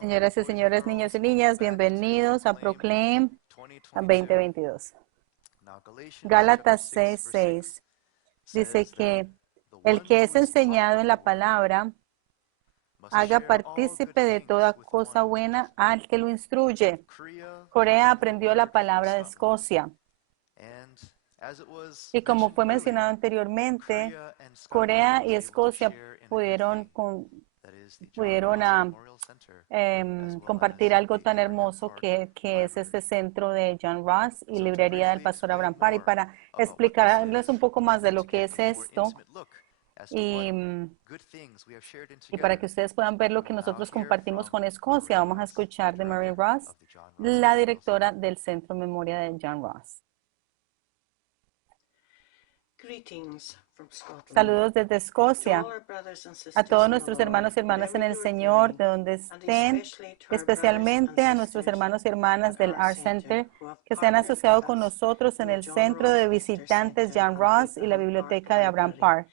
Señoras y señores, niños y niñas, bienvenidos a Proclaim 2022. Gálatas 6:6 dice que el que es enseñado en la palabra haga partícipe de toda cosa buena al que lo instruye. Corea aprendió la palabra de Escocia. Y como fue mencionado anteriormente, Corea y Escocia pudieron compartir algo tan hermoso que es este centro de John Ross y librería del pastor Abraham Parr. Y para explicarles un poco más de lo que es esto y, y para que ustedes puedan ver lo que nosotros compartimos con Escocia, vamos a escuchar de Mary Ross, la directora del Centro Memoria de John Ross. Saludos desde Escocia a todos nuestros hermanos y hermanas en el Señor, de donde estén, especialmente a nuestros hermanos y hermanas del Art Center que se han asociado con nosotros en el Centro de Visitantes John Ross y la Biblioteca de Abraham Parr,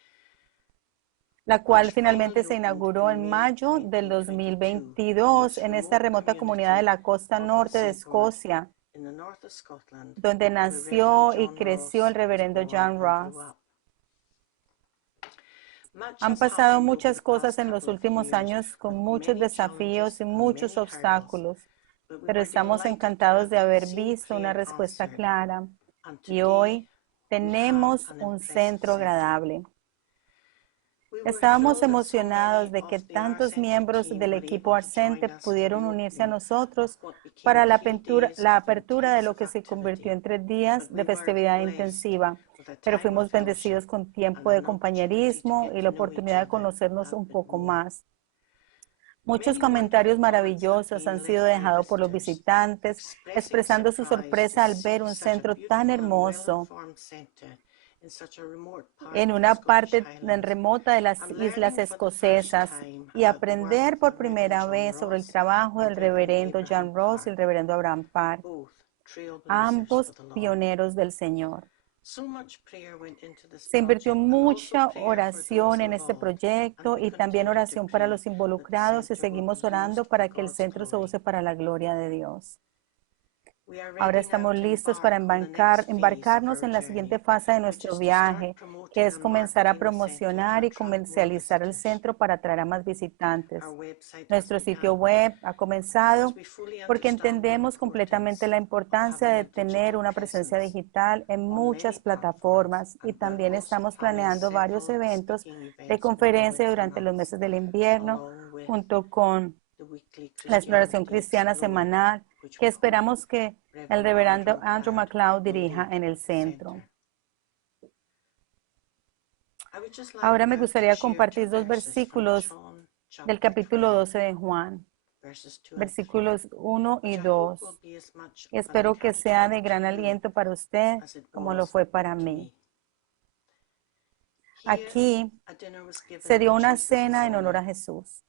la cual finalmente se inauguró en mayo del 2022 en esta remota comunidad de la costa norte de Escocia, donde nació y creció el reverendo John Ross. Han pasado muchas cosas en los últimos años con muchos desafíos y muchos obstáculos, pero estamos encantados de haber visto una respuesta clara y hoy tenemos un centro agradable. Estábamos emocionados de que tantos miembros del equipo Arcente pudieron unirse a nosotros para la apertura de lo que se convirtió en 3 días de festividad intensiva, pero fuimos bendecidos con tiempo de compañerismo y la oportunidad de conocernos un poco más. Muchos comentarios maravillosos han sido dejados por los visitantes, expresando su sorpresa al ver un centro tan hermoso en una parte remota de las islas escocesas y aprender por primera vez sobre el trabajo del reverendo John Ross y el reverendo Abraham Parr, ambos pioneros del Señor. Se invirtió mucha oración en este proyecto y también oración para los involucrados y seguimos orando para que el centro se use para la gloria de Dios. Ahora estamos listos para embarcarnos en la siguiente fase de nuestro viaje, que es comenzar a promocionar y comercializar el centro para atraer a más visitantes. Nuestro sitio web ha comenzado porque entendemos completamente la importancia de tener una presencia digital en muchas plataformas y también estamos planeando varios eventos de conferencia durante los meses del invierno, junto con la exploración cristiana semanal, que esperamos que el reverendo Andrew McLeod dirija en el centro. Ahora me gustaría compartir 2 versículos del capítulo 12 de Juan, versículos 1 y 2. Espero que sea de gran aliento para usted, como lo fue para mí. Aquí se dio una cena en honor a Jesús.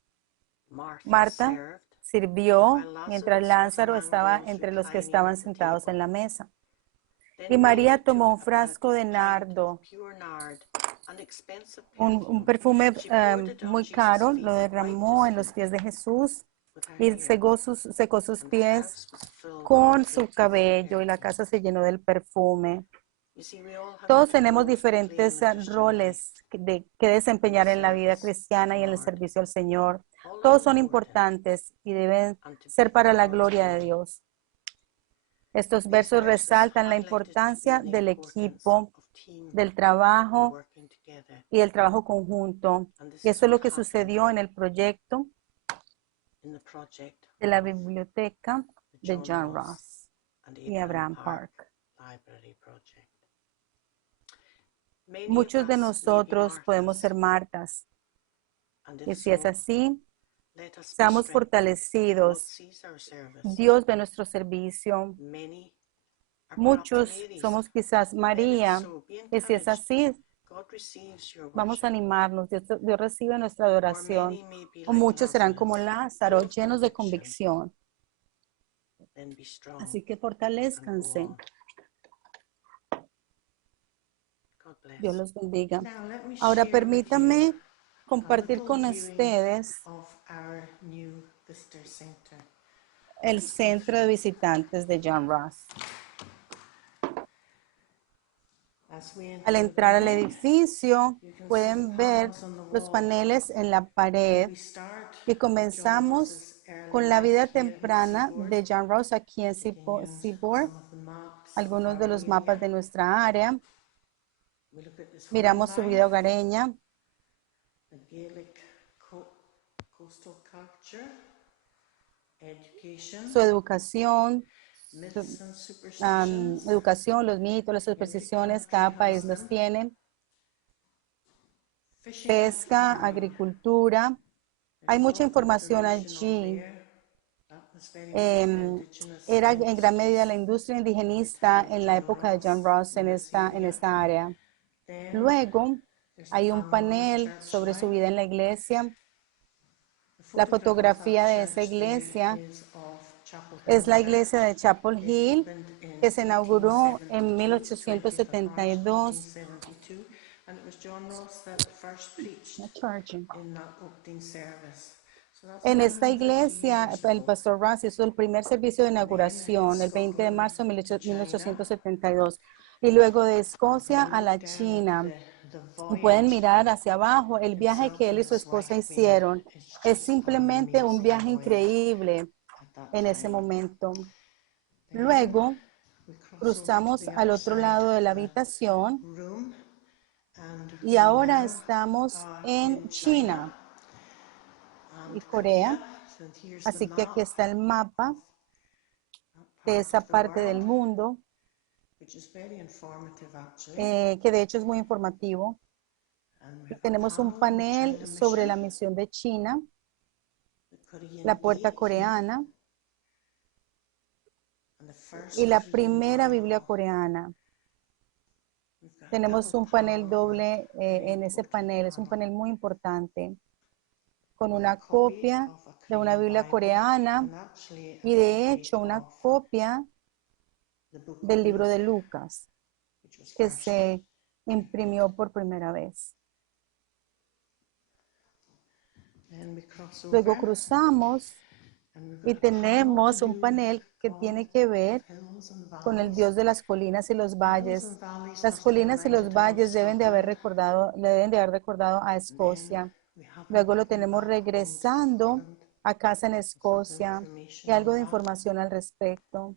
Marta sirvió mientras Lázaro estaba entre los que estaban sentados en la mesa. Y María tomó un frasco de nardo, un perfume muy caro, lo derramó en los pies de Jesús y secó sus pies con su cabello y la casa se llenó del perfume. Todos tenemos diferentes roles que desempeñar en la vida cristiana y en el servicio al Señor. Todos son importantes y deben ser para la gloria de Dios. Estos versos resaltan la importancia del equipo, del trabajo y del trabajo conjunto. Y eso es lo que sucedió en el proyecto de la biblioteca de John Ross y Abraham Parr. Muchos de nosotros podemos ser Martas. Y si es así, seamos fortalecidos. Dios ve nuestro servicio. Muchos somos quizás María. Y si es así, vamos a animarnos. Dios recibe nuestra adoración. O muchos serán como Lázaro, llenos de convicción. Así que fortalezcanse. Dios los bendiga. Ahora permítanme compartir con ustedes el centro de visitantes de John Ross. Al entrar al edificio, pueden ver los paneles en la pared y comenzamos con la vida temprana de John Ross aquí en Seaboard, algunos de los mapas de nuestra área. Miramos su vida hogareña, su educación, educación, los mitos, las supersticiones, cada país los tiene. Pesca, agricultura. Hay mucha información allí. Era en gran medida la industria indigenista en la época de John Ross en esta área. Luego, hay un panel sobre su vida en la iglesia. La fotografía de esa iglesia es la iglesia de Chapel Hill, que se inauguró en 1872. En esta iglesia, el pastor Ross hizo el primer servicio de inauguración el 20 de marzo de 1872. Y luego de Escocia a la China. Y pueden mirar hacia abajo el viaje que él y su esposa hicieron. Es simplemente un viaje increíble en ese momento. Luego, cruzamos al otro lado de la habitación y ahora estamos en China y Corea. Así que aquí está el mapa de esa parte del mundo, que de hecho es muy informativo. Y tenemos un panel sobre la misión de China, la puerta coreana y la primera Biblia coreana. Tenemos un panel doble en ese panel, es un panel muy importante, con una copia de una Biblia coreana y de hecho una copia del libro de Lucas, que se imprimió por primera vez. Luego cruzamos y tenemos un panel que tiene que ver con el Dios de las colinas y los valles. Las colinas y los valles le deben de haber recordado a Escocia. Luego lo tenemos regresando a casa en Escocia y algo de información al respecto.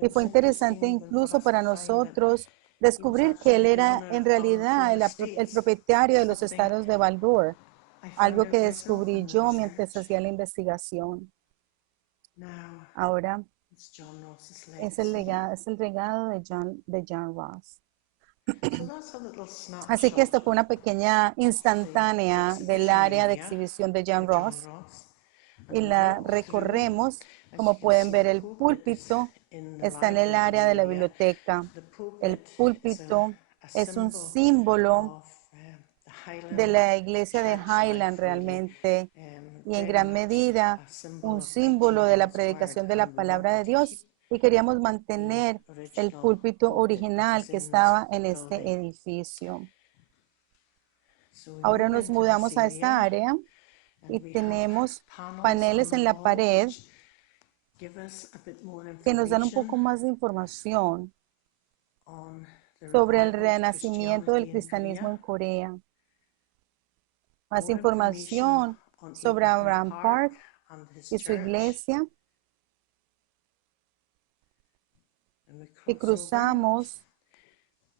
Y fue interesante incluso para nosotros descubrir que él era en realidad el propietario de los estados de Baldur, algo que descubrí yo mientras hacía la investigación. Ahora es el legado de John Ross. Así que esto fue una pequeña instantánea del área de exhibición de John Ross y la recorremos. Como pueden ver, el púlpito está en el área de la biblioteca. El púlpito es un símbolo de la iglesia de Highland realmente y en gran medida un símbolo de la predicación de la palabra de Dios, y queríamos mantener el púlpito original que estaba en este edificio. Ahora nos mudamos a esta área y tenemos paneles en la pared que nos dan un poco más de información sobre el renacimiento del cristianismo en Corea. Más información sobre Abraham Park y su iglesia. Y cruzamos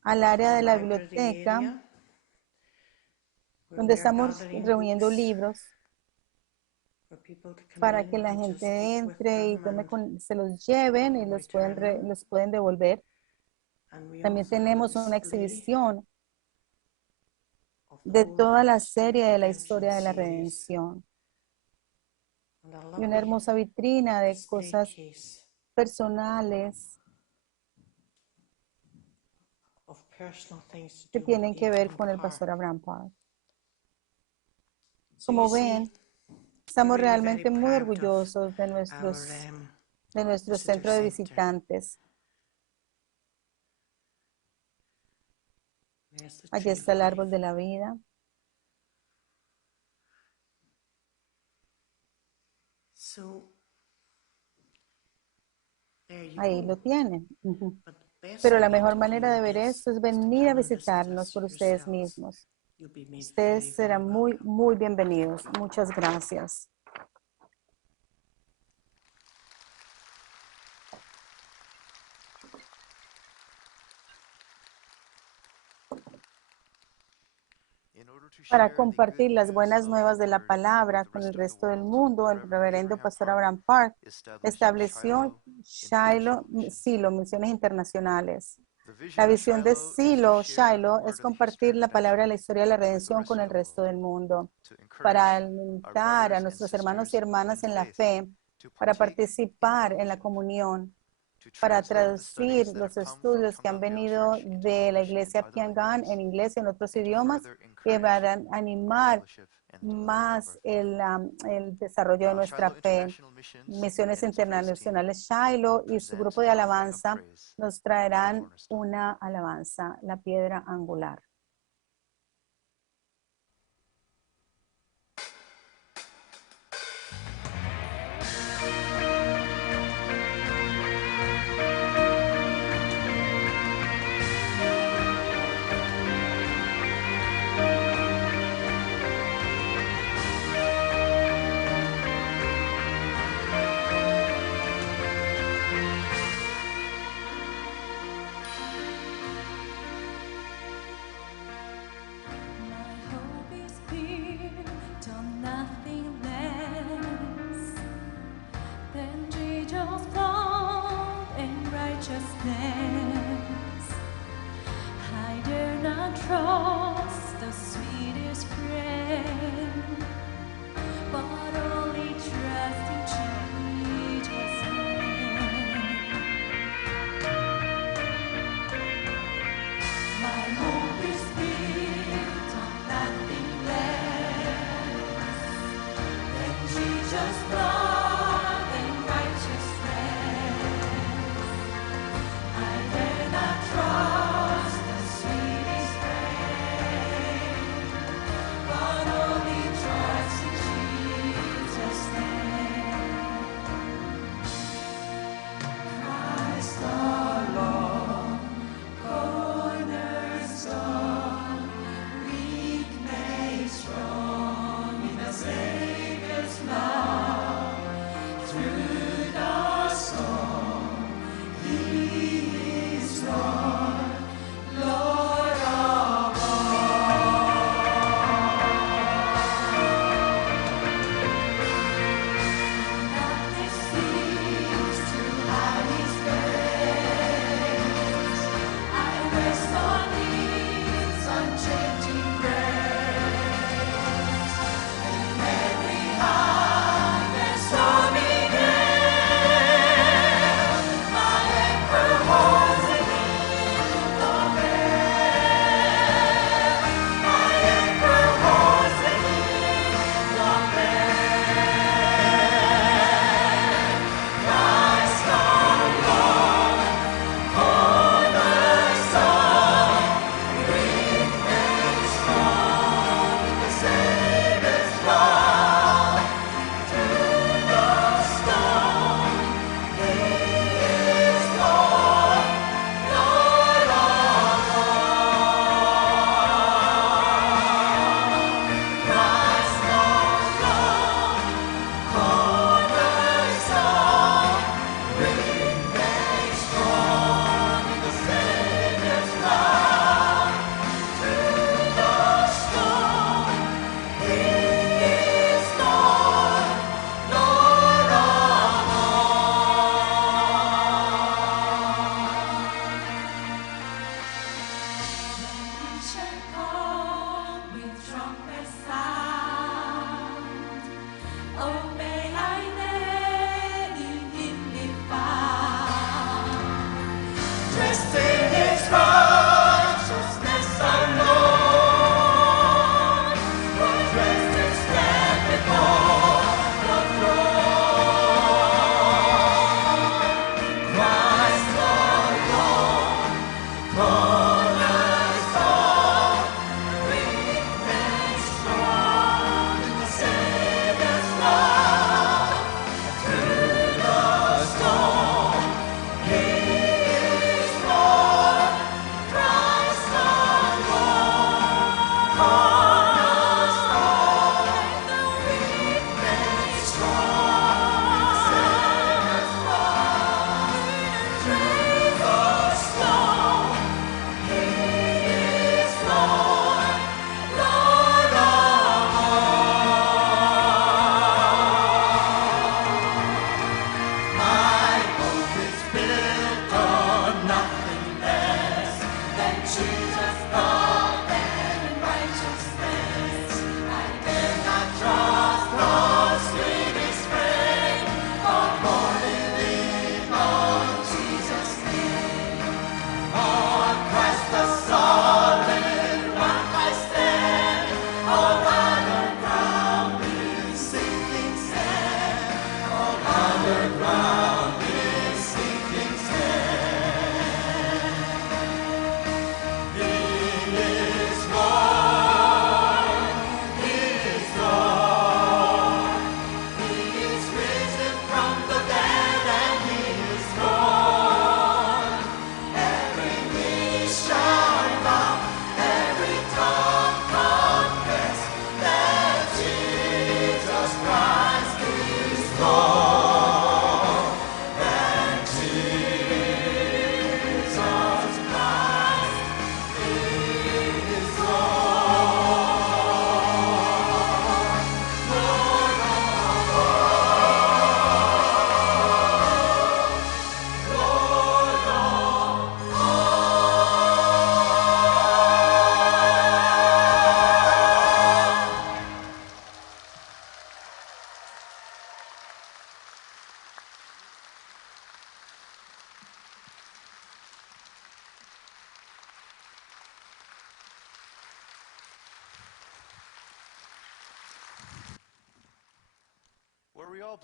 al área de la biblioteca, donde estamos reuniendo libros para que la gente entre y se los lleven y los pueden devolver. También tenemos una exhibición de toda la serie de la historia de la redención y una hermosa vitrina de cosas personales que tienen que ver con el pastor Abraham Park. Como ven, estamos realmente muy orgullosos de nuestro centro de visitantes. Allí está el árbol de la vida. Ahí lo tienen. Pero la mejor manera de ver esto es venir a visitarnos por ustedes mismos. Ustedes serán muy, muy bienvenidos. Muchas gracias. Para compartir las buenas nuevas de la palabra con el resto del mundo, el reverendo pastor Abraham Park estableció Silo, Misiones Internacionales. La visión de Shiloh es compartir la palabra de la historia de la redención con el resto del mundo, para alentar a nuestros hermanos y hermanas en la fe, para participar en la comunión, para traducir los estudios que han venido de la iglesia Pyongyang en inglés y en otros idiomas, que van a animar más el desarrollo de nuestra fe. Misiones Internacionales Shiloh y su grupo de alabanza nos traerán una alabanza, la piedra angular.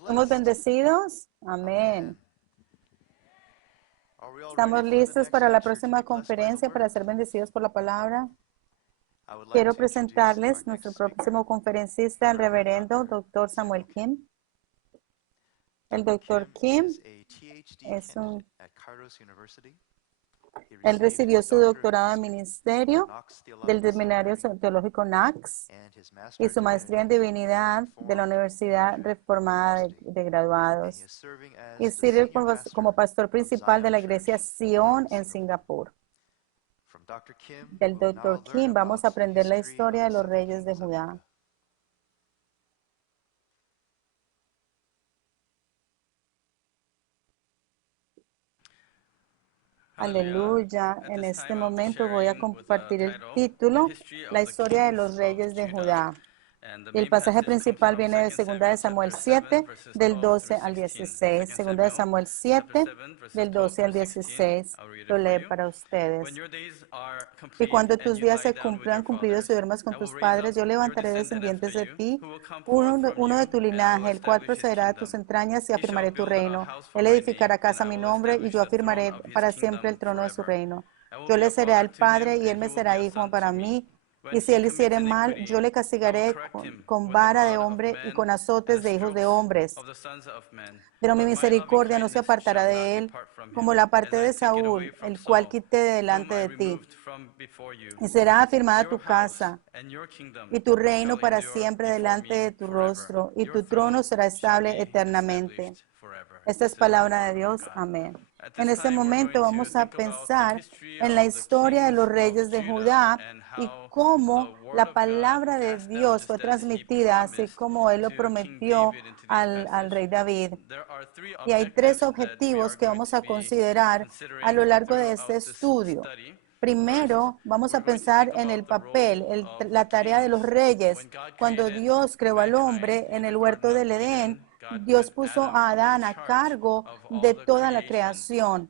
¿Somos bendecidos? Amén. ¿Estamos listos para la próxima conferencia para ser bendecidos por la palabra? Quiero presentarles nuestro próximo conferencista, el reverendo Dr. Samuel Kim. El Dr. Kim él recibió su doctorado en ministerio del Seminario Teológico Knox y su maestría en divinidad de la Universidad Reformada de Graduados. Y sirve como pastor principal de la iglesia Sion en Singapur. Del Dr. Kim vamos a aprender la historia de los reyes de Judá. Aleluya. En este momento voy a compartir el título, La historia de los reyes de Judá. Y el pasaje principal viene de 2 de Samuel 7, del 12 al 16. 2 de Samuel 7, del 12 al 16. Lo lee para ustedes. Y cuando tus días se cumplan cumplidos y duermas con tus padres, yo levantaré descendientes de ti, uno de tu linaje, el cual procederá de tus entrañas y afirmaré tu reino. Él edificará casa a mi nombre y yo afirmaré para siempre el trono de su reino. Yo le seré al padre y él me será hijo para mí. Y si él hiciere mal, yo le castigaré con vara de hombre y con azotes de hijos de hombres. Pero mi misericordia no se apartará de él, como la parte de Saúl, el cual quité de delante de ti. Y será afirmada tu casa y tu reino para siempre delante de tu rostro, y tu trono será estable eternamente. Esta es palabra de Dios. Amén. En este momento vamos a pensar en la historia de los reyes de Judá y cómo la palabra de Dios fue transmitida, así como Él lo prometió al rey David. Y hay tres objetivos que vamos a considerar a lo largo de este estudio. Primero, vamos a pensar en el papel, la tarea de los reyes. Cuando Dios creó al hombre en el huerto del Edén, Dios puso a Adán a cargo de toda la creación.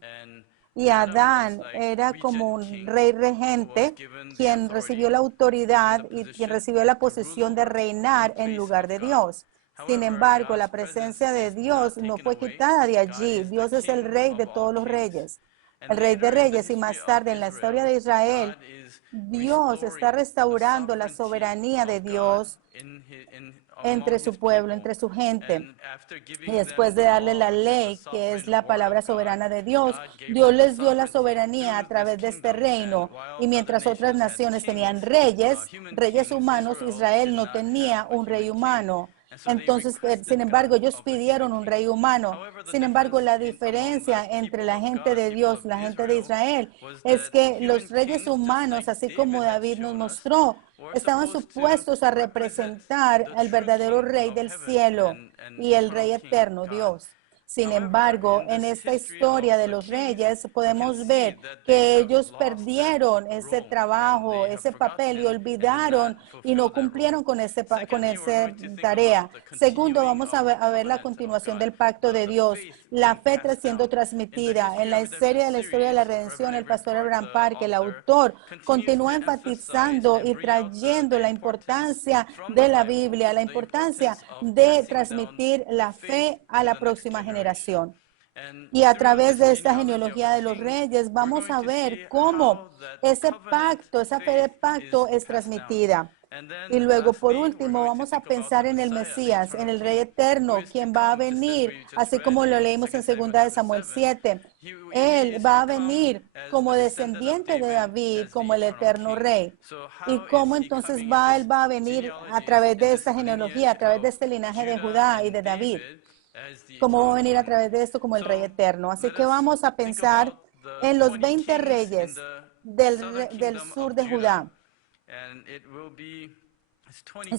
Y Adán era como un rey regente, quien recibió la autoridad y quien recibió la posición de reinar en lugar de Dios. Sin embargo, la presencia de Dios no fue quitada de allí. Dios es el rey de todos los reyes, el rey de reyes, y más tarde en la historia de Israel, Dios está restaurando la soberanía de Dios entre su pueblo, entre su gente. Y después de darle la ley, que es la palabra soberana de Dios, Dios les dio la soberanía a través de este reino. Y mientras otras naciones tenían reyes, reyes humanos, Israel no tenía un rey humano. Entonces, sin embargo, ellos pidieron un rey humano. Sin embargo, la diferencia entre la gente de Dios y la gente de Israel es que los reyes humanos, así como David nos mostró, estaban supuestos a representar al verdadero rey del cielo y el rey eterno, Dios. Sin embargo, en esta historia de los reyes podemos ver que ellos perdieron ese trabajo, ese papel y olvidaron y no cumplieron con esa tarea. Segundo, vamos a ver la continuación del pacto de Dios, la fe siendo transmitida. En la serie de la historia de la redención, el pastor Abraham Park, el autor, continúa enfatizando y trayendo la importancia de la Biblia, la importancia de transmitir la fe a la próxima generación. Y a través de esta genealogía de los reyes vamos a ver cómo ese pacto, esa fe de pacto es transmitida. Y luego, por último, vamos a pensar en el Mesías, en el Rey Eterno, quien va a venir, así como lo leímos en 2 de Samuel 7. Él va a venir como descendiente de David, como el Eterno Rey. ¿Y cómo entonces él va a venir a través de esta genealogía, a través de este linaje de Judá y de David? ¿Cómo va a venir a través de esto como el Rey Eterno? Así que vamos a pensar en los 20 reyes del sur de Judá.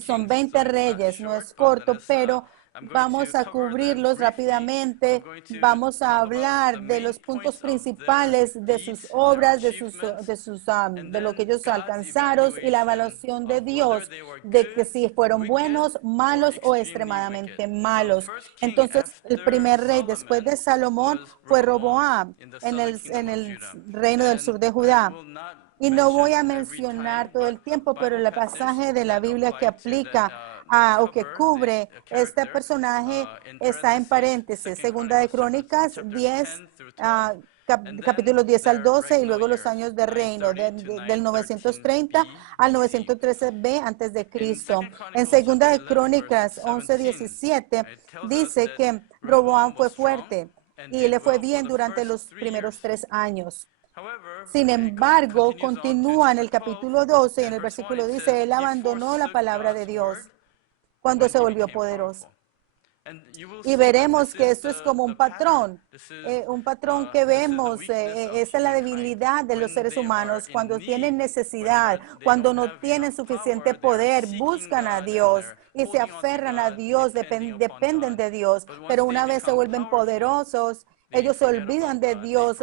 Son 20 reyes, no es corto, pero vamos a cubrirlos rápidamente. Vamos a hablar de los puntos principales de sus obras, de lo que ellos alcanzaron y la evaluación de Dios, de que si fueron buenos, malos o extremadamente malos. Entonces, el primer rey después de Salomón fue Roboam en el reino del sur de Judá. Y no voy a mencionar todo el tiempo, pero el pasaje de la Biblia que aplica o que cubre este personaje está en paréntesis. Segunda de Crónicas 10, capítulos 10 al 12 y luego los años de reino del 930 al 913b antes de Cristo. En Segunda de Crónicas 11, 17 dice que Roboam fue fuerte y le fue bien durante los primeros 3 años. Sin embargo, continúa en el capítulo 12 y en el versículo dice, él abandonó la palabra de Dios cuando se volvió poderoso. Y veremos que esto es como un patrón que vemos. Esta es la debilidad de los seres humanos. Cuando tienen necesidad, cuando no tienen suficiente poder, buscan a Dios y se aferran a Dios, dependen de Dios. Pero una vez se vuelven poderosos, ellos se olvidan de Dios,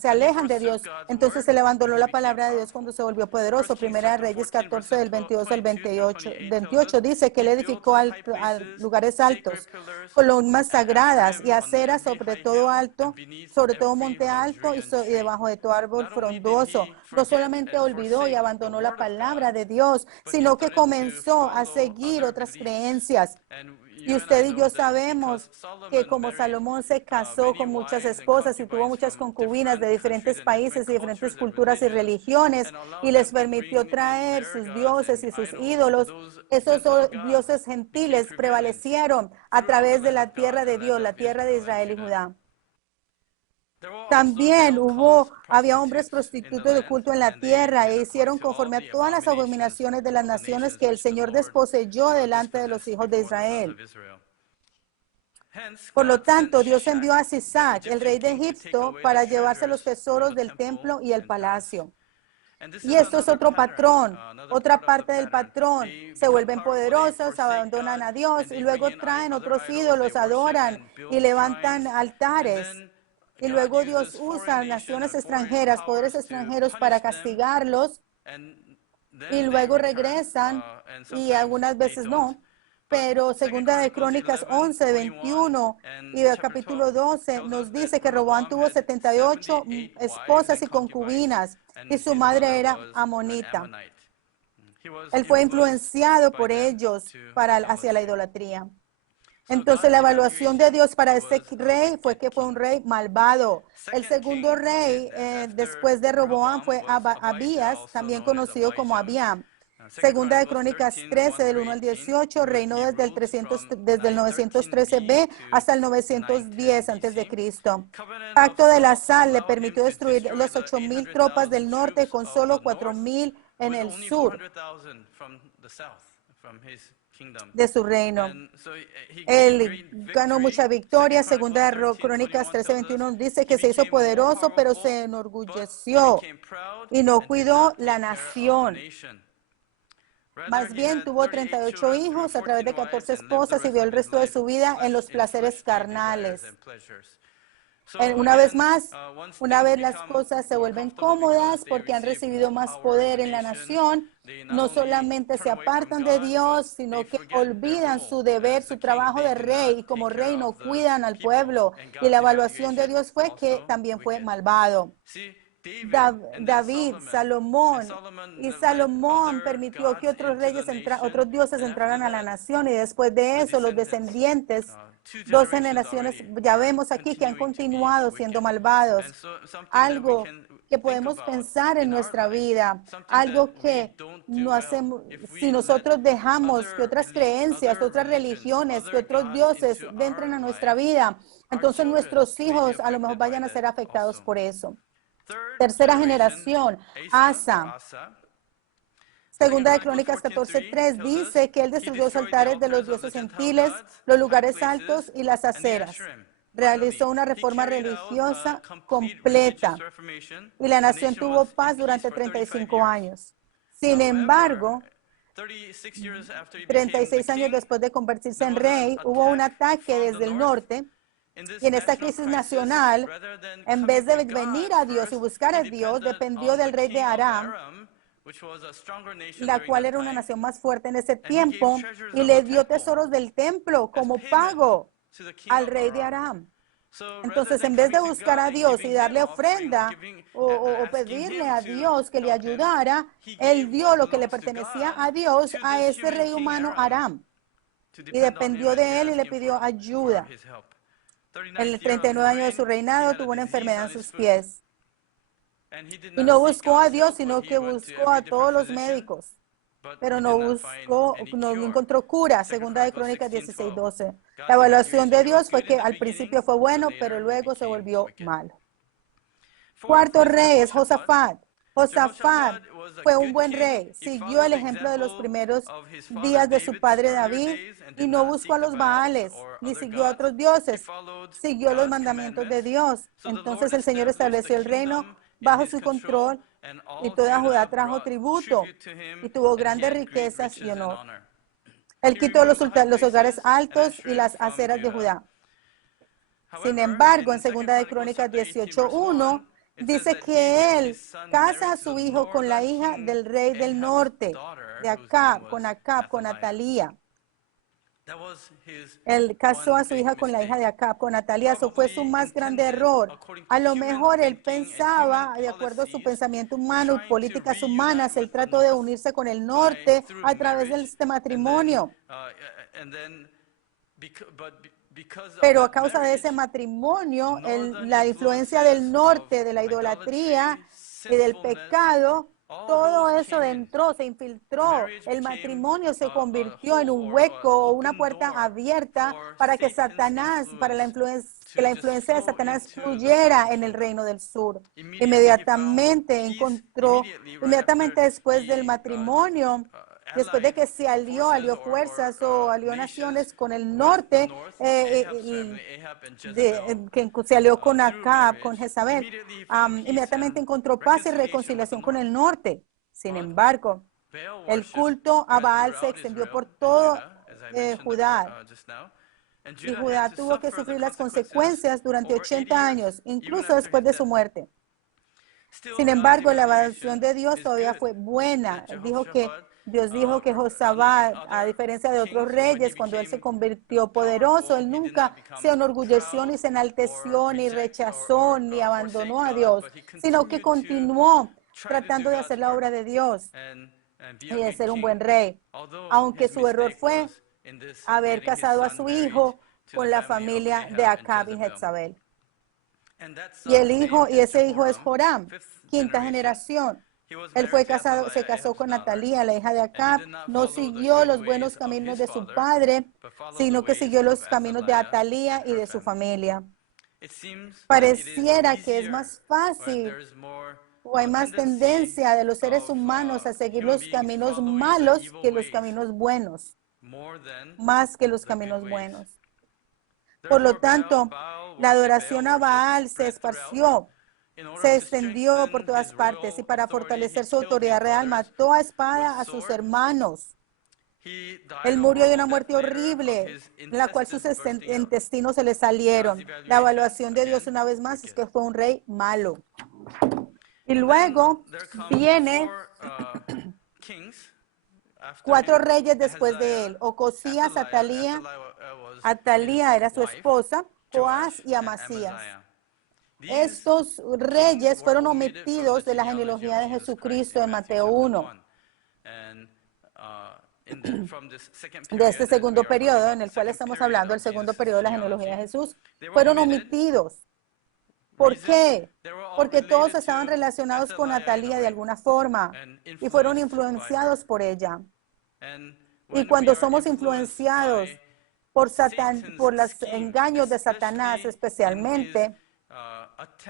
se alejan de Dios. Entonces se le abandonó la palabra de Dios cuando se volvió poderoso. Primera de Reyes 14, del 22 al 28 dice que él edificó lugares altos, columnas sagradas y aceras sobre todo alto, sobre todo monte alto y debajo de todo árbol frondoso. No solamente olvidó y abandonó la palabra de Dios, sino que comenzó a seguir otras creencias. Y usted y yo sabemos que como Salomón se casó con muchas esposas y tuvo muchas concubinas de diferentes países y diferentes culturas y religiones y les permitió traer sus dioses y sus ídolos, esos dioses gentiles prevalecieron a través de la tierra de Dios, la tierra de Israel y Judá. También había hombres prostitutos de culto en la tierra e hicieron conforme a todas las abominaciones de las naciones que el Señor desposeyó delante de los hijos de Israel. Por lo tanto, Dios envió a Sisac, el rey de Egipto, para llevarse los tesoros del templo y el palacio. Y esto es otro patrón, otra parte del patrón. Se vuelven poderosos, abandonan a Dios y luego traen otros ídolos, adoran y levantan altares. Y luego Dios usa naciones extranjeras, poderes extranjeros para castigarlos. Y luego regresan y algunas veces no. Pero Segunda de Crónicas 11, 21 y el capítulo 12 nos dice que Roboam tuvo 78 esposas y concubinas y su madre era amonita. Él fue influenciado por ellos hacia la idolatría. Entonces la evaluación de Dios para este rey fue que fue un rey malvado. El segundo rey después de Roboam fue Abías, también conocido como Abiam. Segunda de Crónicas 13, del 1 al 18, reinó desde el 913b hasta el 910 antes de Cristo. Pacto de la Sal le permitió destruir los 8,000 tropas del norte con solo 4,000 en el sur de su reino. Él ganó mucha victoria. Segunda de Crónicas 13:21 dice que se hizo poderoso, pero se enorgulleció y no cuidó la nación. Más bien tuvo 38 hijos a través de 14 esposas y vivió el resto de su vida en los placeres carnales. Una vez más, una vez las cosas se vuelven cómodas porque han recibido más poder en la nación, no solamente se apartan de Dios, sino que olvidan su deber, su trabajo de rey, y como rey no cuidan al pueblo. Y la evaluación de Dios fue que también fue malvado. David, Salomón, y Salomón permitió que otros reyes, otros dioses entraran a la nación, y después de eso los descendientes, 2 generaciones, ya vemos aquí que han continuado siendo malvados. Algo que podemos pensar en nuestra vida, algo que no hacemos, si nosotros dejamos que otras creencias, otras religiones, que otros dioses entren a nuestra vida, entonces nuestros hijos a lo mejor vayan a ser afectados por eso. Tercera generación, Asa. Segunda de Crónicas 14:3 dice que él destruyó los altares de los dioses gentiles, los lugares altos y las aceras. Realizó una reforma religiosa completa y la nación tuvo paz durante 35 años. Sin embargo, 36 años después de convertirse en rey, hubo un ataque desde el norte. Y en esta crisis nacional, en vez de venir a Dios y buscar a Dios, dependió del rey de Aram, la cual era una nación más fuerte en ese tiempo, y le dio tesoros del templo como pago al rey de Aram. Entonces, en vez de buscar a Dios y darle ofrenda o pedirle a Dios que le ayudara, él dio lo que le pertenecía a Dios a ese rey humano Aram, y dependió de él y le pidió ayuda. En el 39 años de su reinado tuvo una enfermedad en sus pies. Y no buscó a Dios, sino que buscó a todos los médicos. Pero no encontró cura. Segunda de Crónicas 16:12. La evaluación de Dios fue que al principio fue bueno, pero luego se volvió malo. Cuarto rey es Josafat. Josafat fue un buen rey, siguió el ejemplo de los primeros días de su padre David y no buscó a los Baales, ni siguió a otros dioses, siguió los mandamientos de Dios. Entonces el Señor estableció el reino bajo su control y toda Judá trajo tributo y tuvo grandes riquezas y honor. Él quitó los hogares altos y las aceras de Judá. Sin embargo, en 2 de Crónicas 18:1, dice que él casa a su hijo con la hija del rey del norte, de Acab, con Atalía. Él casó a su hija con la hija de Acab, con Atalía. Eso fue su más grande error. A lo mejor él pensaba, de acuerdo a su pensamiento humano y políticas humanas, él trató de unirse con el norte a través de este matrimonio. Pero a causa de ese matrimonio, la influencia del norte, de la idolatría y del pecado, todo eso entró, se infiltró. El matrimonio se convirtió en un hueco o una puerta abierta para que Satanás, que la influencia de Satanás fluyera en el reino del sur. Inmediatamente después del matrimonio, después de que se alió fuerzas o alió naciones con el norte, que se alió con Acab, con Jezabel, inmediatamente encontró paz y reconciliación con el norte. Sin embargo, el culto a Baal se extendió por todo Judá. Y Judá tuvo que sufrir las consecuencias durante 80 años, incluso después de su muerte. Sin embargo, la evaluación de Dios todavía fue buena. Dios dijo que Josafat, a diferencia de otros reyes, cuando él se convirtió poderoso, él nunca se enorgulleció, ni se enalteció, ni rechazó, ni abandonó a Dios, sino que continuó tratando de hacer la obra de Dios y de ser un buen rey. Aunque su error fue haber casado a su hijo con la familia de Acab y Jezabel. Y ese hijo es Joram, quinta generación. Él se casó con Atalía, la hija de Acab, no siguió los buenos caminos de su padre, sino que siguió los caminos de Atalía y de su familia. Pareciera que es más fácil o hay más tendencia de los seres humanos a seguir los caminos malos que los caminos buenos, más que los caminos buenos. Por lo tanto, la adoración a Baal se esparció se extendió por todas partes y para fortalecer su autoridad real mató a espada a sus hermanos. Él murió de una muerte horrible, en la cual sus intestinos se le salieron. La evaluación de Dios una vez más es que fue un rey malo. Y luego viene 4 reyes después de él: Ocosías, Atalía era su esposa, Joás y Amasías. Estos reyes fueron omitidos de la genealogía de Jesucristo en Mateo 1. De este segundo periodo en el cual estamos hablando, el segundo periodo de la genealogía de Jesús, fueron omitidos. ¿Por qué? Porque todos estaban relacionados con Atalía de alguna forma y fueron influenciados por ella. Y cuando somos influenciados por los engaños de Satanás, especialmente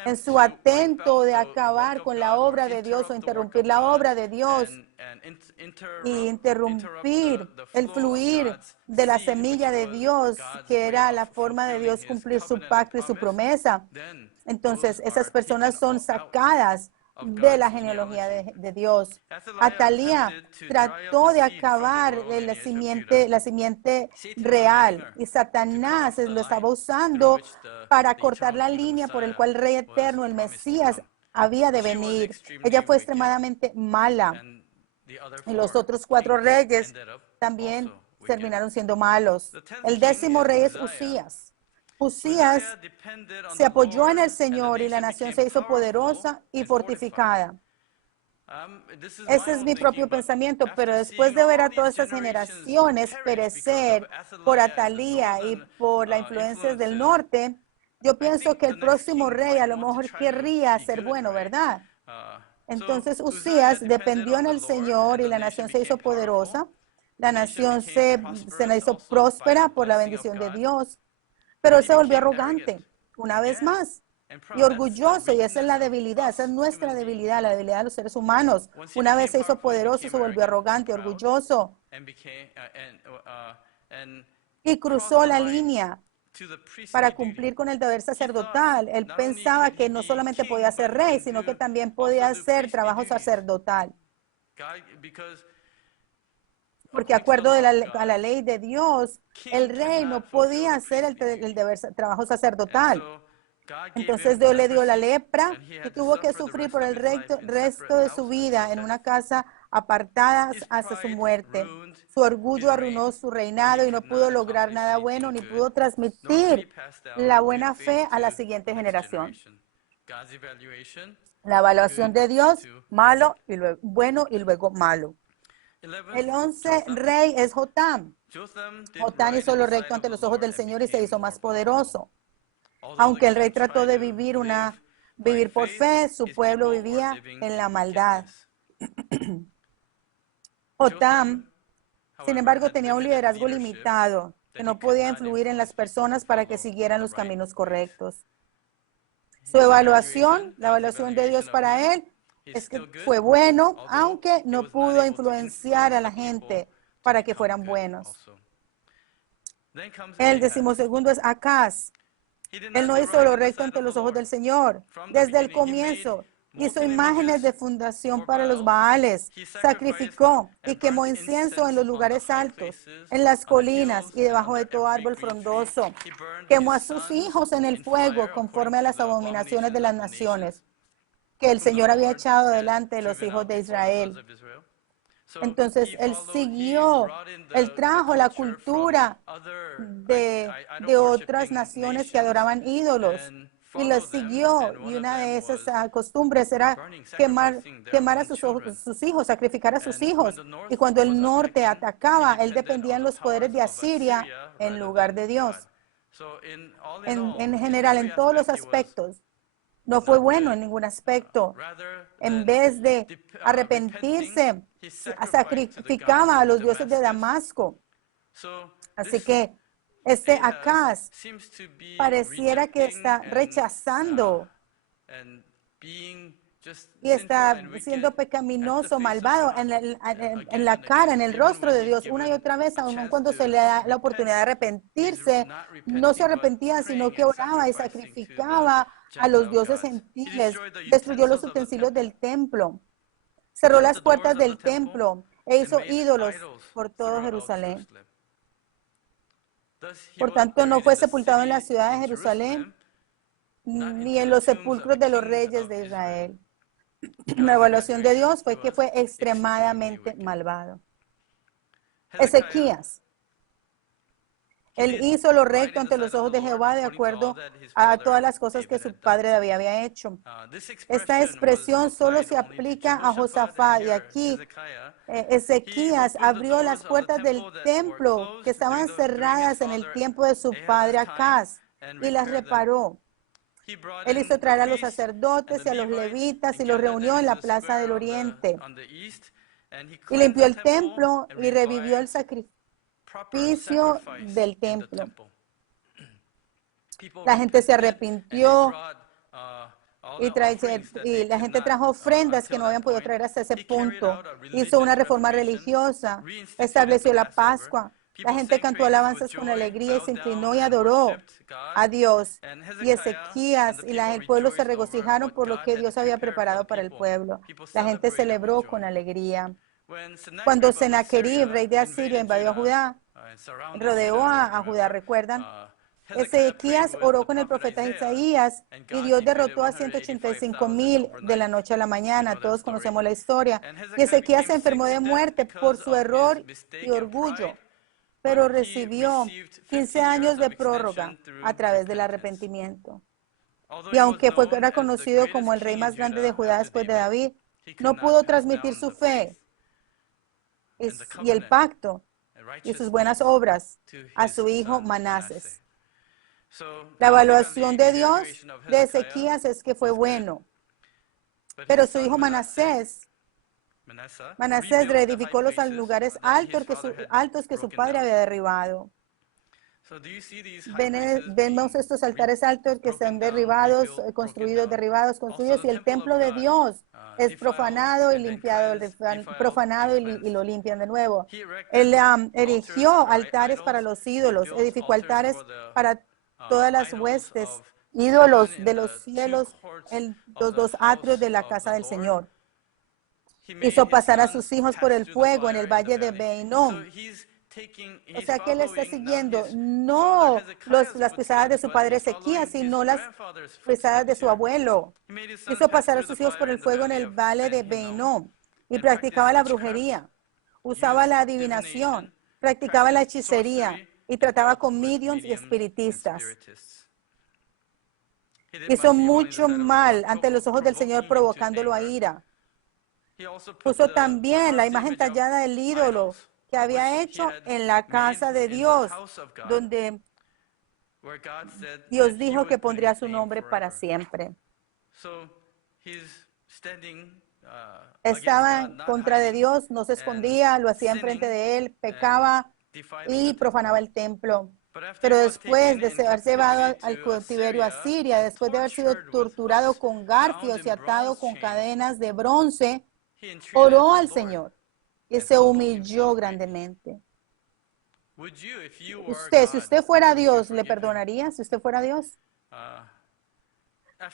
en su atento de acabar con la obra de Dios o interrumpir la obra de Dios y interrumpir el fluir de la semilla de Dios, que era la forma de Dios cumplir su pacto y su promesa, entonces esas personas son sacadas de la genealogía de Dios. Atalía trató de acabar la simiente real y Satanás lo estaba usando para cortar la línea por el cual el Rey Eterno, el Mesías, había de venir. Ella fue extremadamente mala y los otros 4 reyes también terminaron siendo malos. El 10º rey es Usías. Usías se apoyó en el Señor y la nación se hizo poderosa y fortificada. Ese es mi propio pensamiento, pero después de ver a todas estas generaciones perecer por Atalía y por la influencia del norte, yo pienso que el próximo rey a lo mejor querría ser bueno, ¿verdad? Entonces Usías dependió en el Señor y la nación se hizo poderosa. La nación se hizo próspera por la bendición de Dios. Pero él se volvió arrogante, una vez más, y orgulloso, y esa es la debilidad, esa es nuestra debilidad, la debilidad de los seres humanos. Una vez se hizo poderoso, se volvió arrogante, orgulloso, y cruzó la línea para cumplir con el deber sacerdotal. Él pensaba que no solamente podía ser rey, sino que también podía hacer trabajo sacerdotal. Porque de acuerdo a la ley de Dios, el rey no podía hacer el trabajo sacerdotal. Entonces Dios le dio la lepra y tuvo que sufrir por el resto de su vida en una casa apartada hasta su muerte. Su orgullo arruinó su reinado y no pudo lograr nada bueno ni pudo transmitir la buena fe a la siguiente generación. La evaluación de Dios, malo y luego bueno y luego malo. El 11 rey es Jotam. Jotam hizo lo recto ante los ojos del Señor y se hizo más poderoso. Aunque el rey trató de vivir por fe, su pueblo vivía en la maldad. Jotam, sin embargo, tenía un liderazgo limitado, que no podía influir en las personas para que siguieran los caminos correctos. Su evaluación, la evaluación de Dios para él, es que fue bueno, aunque no pudo influenciar a la gente para que fueran buenos. El 12º es Acaz. Él no hizo lo recto ante los ojos del Señor. Desde el comienzo hizo imágenes de fundación para los Baales, sacrificó y quemó incienso en los lugares altos, en las colinas y debajo de todo árbol frondoso. Quemó a sus hijos en el fuego conforme a las abominaciones de las naciones que el Señor había echado delante de los hijos de Israel. Entonces, él trajo la cultura de otras naciones que adoraban ídolos y los siguió. Y una de esas costumbres era quemar a sus hijos, sacrificar a sus hijos. Y cuando el norte atacaba, él dependía en los poderes de Asiria en lugar de Dios. En general, en todos los aspectos. No fue bueno en ningún aspecto. En vez de arrepentirse, sacrificaba a los dioses de Damasco. Así que Acaz pareciera que está rechazando y está siendo pecaminoso, malvado en la cara, en el rostro de Dios, una y otra vez, aun cuando se le da la oportunidad de arrepentirse, no se arrepentía, sino que oraba y sacrificaba a los dioses gentiles, destruyó los utensilios del templo, cerró las puertas del templo e hizo ídolos por todo Jerusalén. Por tanto, no fue sepultado en la ciudad de Jerusalén ni en los sepulcros de los reyes de Israel. La evaluación de Dios fue que fue extremadamente malvado. Ezequías, él hizo lo recto ante los ojos de Jehová de acuerdo a todas las cosas que su padre David había hecho. Esta expresión solo se aplica a Josafat y aquí Ezequías abrió las puertas del templo que estaban cerradas en el tiempo de su padre Acaz y las reparó. Él hizo traer a los sacerdotes y a los levitas y los reunió en la plaza del oriente. Y limpió el templo y revivió el sacrificio del templo. La gente se arrepintió y la gente trajo ofrendas que no habían podido traer hasta ese punto. Hizo una reforma religiosa, estableció la Pascua. La gente cantó alabanzas con alegría y se inclinó y adoró a Dios. Y Ezequías y el pueblo se regocijaron por lo que Dios había preparado para el pueblo. La gente celebró con alegría. Cuando Sennacherib, rey de Asiria, invadió a Judá, rodeó a Judá, ¿recuerdan? Ezequías oró con el profeta Isaías y Dios derrotó a 185,000 de la noche a la mañana. Todos conocemos la historia. Y Ezequías se enfermó de muerte por su error y orgullo, pero recibió 15 años de prórroga a través del arrepentimiento. Y aunque fue reconocido como el rey más grande de Judá después de David, no pudo transmitir su fe y el pacto y sus buenas obras a su hijo Manases. La evaluación de Dios de Ezequías es que fue bueno, pero su hijo Manasés reedificó los lugares altos que su padre había derribado. Vemos estos altares altos que están derribados, construidos, y el templo de Dios es profanado y limpiado, profanado y lo limpian de nuevo. Él erigió altares para los ídolos, edificó altares para todas las huestes, ídolos de los cielos, en los dos atrios de la casa del Señor. Hizo pasar a sus hijos por el fuego en el valle de Ben-Hinnom. O sea que él está siguiendo no las pisadas de su padre Ezequías, sino las pisadas de su abuelo. Hizo pasar a sus hijos por el fuego en el valle de Ben-Hinnom y practicaba la brujería, usaba la adivinación, practicaba la hechicería y trataba con mediums y espiritistas. Hizo mucho mal ante los ojos del Señor, provocándolo a ira. Puso también la imagen tallada del ídolo que había hecho en la casa de Dios, donde Dios dijo que pondría su nombre para siempre. Estaba en contra de Dios, no se escondía, lo hacía enfrente de él, pecaba y profanaba el templo. Pero después de ser llevado al cautiverio a Siria, después de haber sido torturado con garfios y atado con cadenas de bronce, oró al Señor y se humilló grandemente. Si usted fuera Dios, ¿le perdonaría si usted fuera Dios?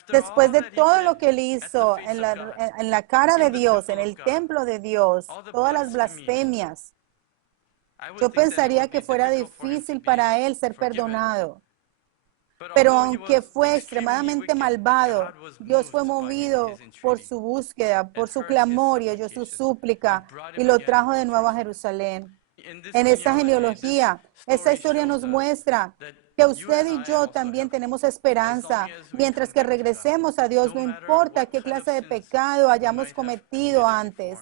Después de todo lo que él hizo en la cara de Dios, en el templo de Dios, todas las blasfemias, yo pensaría que fuera difícil para él ser perdonado. Pero aunque fue extremadamente malvado, Dios fue movido por su búsqueda, por su clamor y oyó su súplica y lo trajo de nuevo a Jerusalén. En esta genealogía, esta historia nos muestra que usted y yo también tenemos esperanza. Mientras que regresemos a Dios, no importa qué clase de pecado hayamos cometido antes,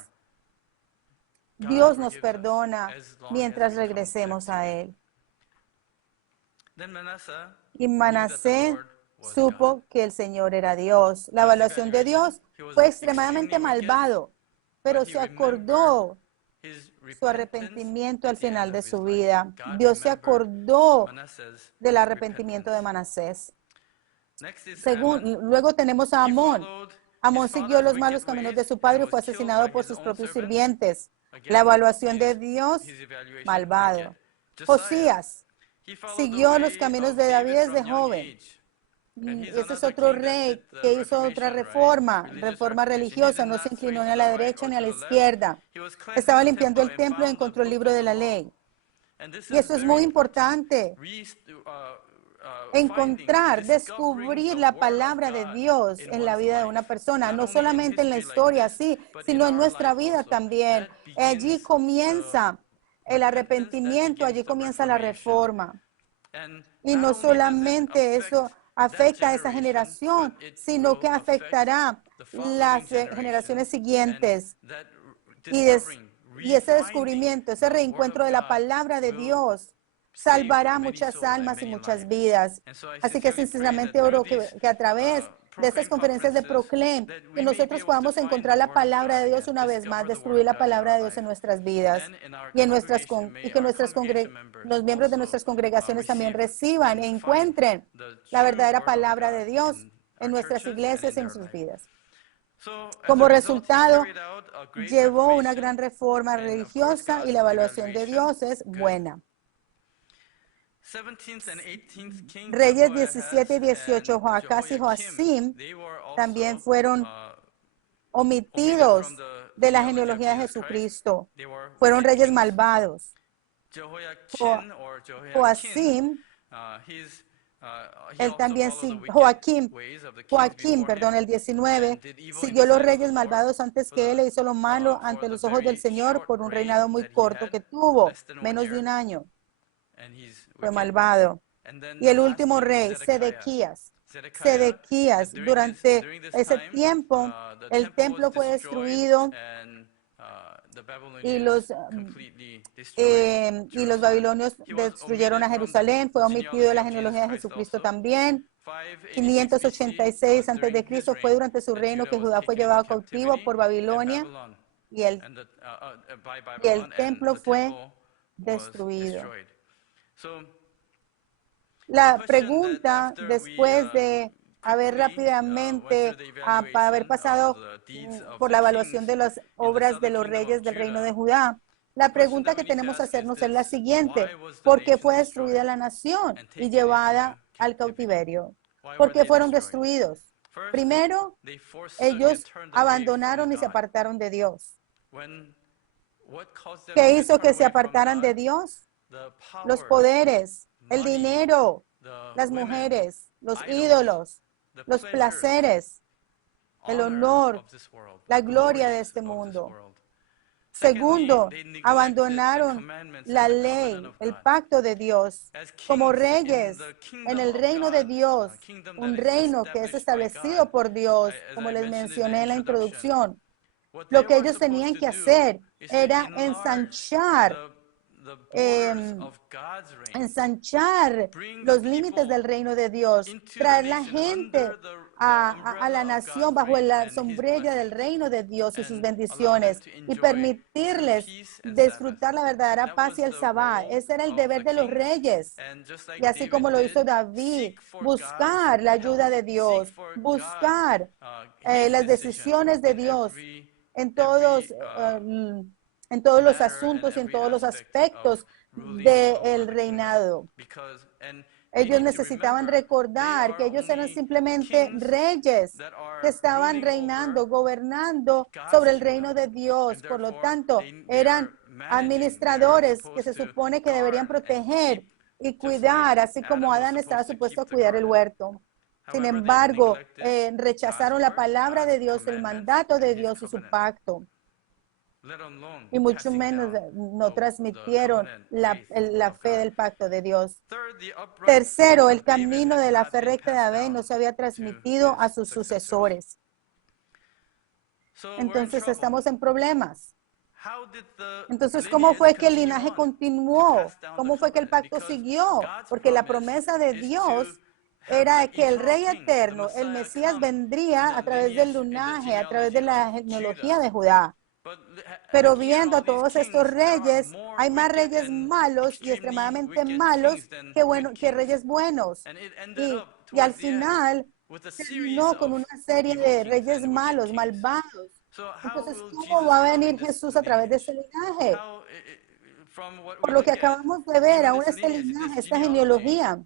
Dios nos perdona mientras regresemos a Él. Y Manasés supo que el Señor era Dios. La evaluación de Dios fue extremadamente malvado, pero se acordó su arrepentimiento al final de su vida. Dios se acordó del arrepentimiento de Manasés. Luego tenemos a Amón. Amón siguió los malos caminos de su padre y fue asesinado por sus propios sirvientes. La evaluación de Dios, malvado. Josías siguió los caminos de David desde joven. Ese es otro rey que hizo otra reforma religiosa, no se inclinó ni a la derecha ni a la izquierda. Estaba limpiando el templo y encontró el libro de la ley. Y eso es muy importante, encontrar, descubrir la palabra de Dios en la vida de una persona, no solamente en la historia, sí, sino en nuestra vida también. Allí comienza el arrepentimiento, allí comienza la reforma. Y no solamente eso afecta a esa generación, sino que afectará las generaciones siguientes. Y ese descubrimiento, ese reencuentro de la palabra de Dios salvará muchas almas y muchas vidas. Así que sinceramente oro que a través de estas conferencias de Proclaim, que nosotros podamos encontrar la palabra de Dios una vez más, destruir la palabra de Dios en nuestras vidas y que los miembros de nuestras congregaciones también reciban e encuentren la verdadera palabra de Dios en nuestras iglesias y en sus vidas. Como resultado, llevó una gran reforma religiosa y la evaluación de Dios es buena. Reyes 17 y 18, Joacás y Joacim también fueron omitidos de la genealogía de Jesucristo. Fueron reyes malvados. Joacim, él también Joaquín, el 19, siguió los reyes malvados antes que él e hizo lo malo ante los ojos del Señor por un reinado muy corto que tuvo, menos de un año. Fue malvado. Y el último rey, Sedequías, durante ese tiempo, el templo fue destruido y los babilonios destruyeron a Jerusalén. Fue omitido de la genealogía de Jesucristo también. 586 antes de Cristo fue durante su reino que Judá fue llevado cautivo por Babilonia y el templo fue destruido. La pregunta, después de haber rápidamente, para haber pasado por la evaluación de las obras de los reyes del reino de Judá, la pregunta que tenemos que hacernos es la siguiente: ¿por qué fue destruida la nación y llevada al cautiverio? ¿Por qué fueron destruidos? Primero, ellos abandonaron y se apartaron de Dios. ¿Qué hizo que se apartaran de Dios? Los poderes, el dinero, las mujeres, los ídolos, los placeres, el honor, la gloria de este mundo. Segundo, abandonaron la ley, el pacto de Dios. Como reyes en el reino de Dios, un reino que es establecido por Dios, como les mencioné en la introducción, lo que ellos tenían que hacer era ensanchar los límites del reino de Dios, traer la gente a la nación bajo la sombrilla del reino de Dios y sus bendiciones y permitirles disfrutar la verdadera paz y el sabbat. Ese era el deber de los reyes. Y así como lo hizo David, buscar la ayuda de Dios, buscar las decisiones de Dios en todos los asuntos y en todos los aspectos del reinado. Ellos necesitaban recordar que ellos eran simplemente reyes que estaban reinando, gobernando sobre el reino de Dios. Por lo tanto, eran administradores que se supone que deberían proteger y cuidar, así como Adán estaba supuesto a cuidar el huerto. Sin embargo, rechazaron la palabra de Dios, el mandato de Dios y su pacto. Y mucho menos no transmitieron la fe del pacto de Dios. Tercero, el camino de la fe recta de Abel no se había transmitido a sus sucesores. Entonces estamos en problemas. Entonces, ¿cómo fue que el linaje continuó? ¿Cómo fue que el pacto siguió? Porque la promesa de Dios era que el Rey eterno, el Mesías, vendría a través del linaje, a través de la genealogía de Judá. Pero viendo a todos estos reyes, hay más reyes malos y extremadamente malos que reyes buenos. Y al final terminó con una serie de reyes malos, malvados. Entonces, ¿cómo va a venir Jesús a través de ese linaje? Por lo que acabamos de ver, aún este linaje, esta genealogía,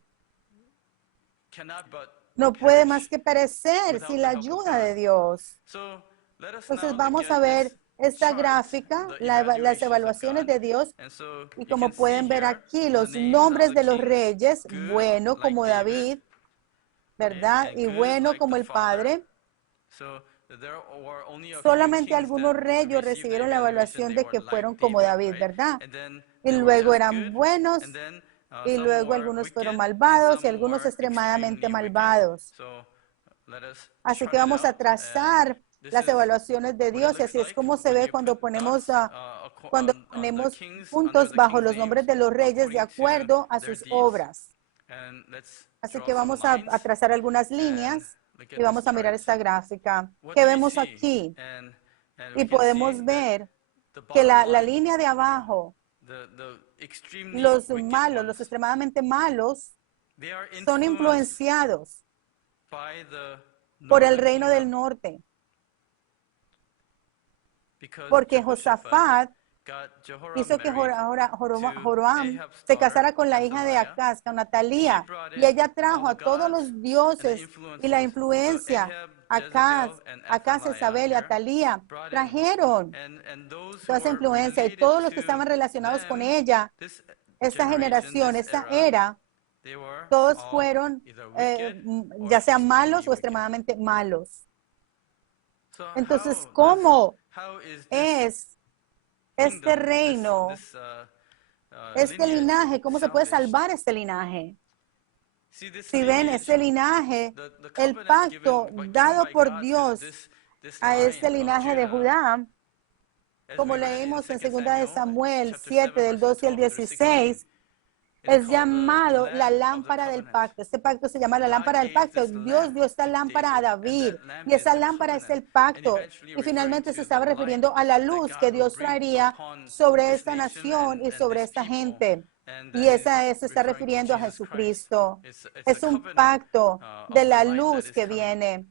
no puede más que perecer sin la ayuda de Dios. Entonces vamos a ver esta gráfica, las evaluaciones de Dios, y como pueden ver aquí, los nombres de los reyes, bueno como David, ¿verdad? Y bueno como el Padre. Solamente algunos reyes recibieron la evaluación de que fueron como David, ¿verdad? Y luego eran buenos, y luego algunos fueron malvados y algunos extremadamente malvados. Así que vamos a trazar las evaluaciones de Dios, y así es como se ve cuando ponemos puntos bajo los nombres de los reyes de acuerdo a sus obras. Así que vamos a trazar algunas líneas y vamos a mirar esta gráfica. ¿Qué vemos aquí? Y podemos ver que la línea de abajo, los malos, los extremadamente malos, son influenciados por el reino del norte. Porque Josafat hizo que Joram se casara con la hija de Acaz, con Atalía, y ella trajo a todos los dioses y la influencia. Acaz, Jezabel y Atalía trajeron toda esa influencia, y todos los que estaban relacionados con ella, esta generación, esta era, todos fueron ya sean malos o extremadamente malos. Entonces, ¿cómo es este reino, este linaje? ¿Cómo se puede salvar este linaje? Si ven este linaje, el pacto dado por Dios a este linaje de Judá, como leímos en 2 de Samuel 7, del 12 al 16, es llamado la lámpara del pacto. Este pacto se llama la lámpara del pacto. Dios dio esta lámpara a David, y esa lámpara es el pacto. Y finalmente se estaba refiriendo a la luz que Dios traería sobre esta nación y sobre esta gente. Y esa se está refiriendo a Jesucristo. Es un pacto de la luz que viene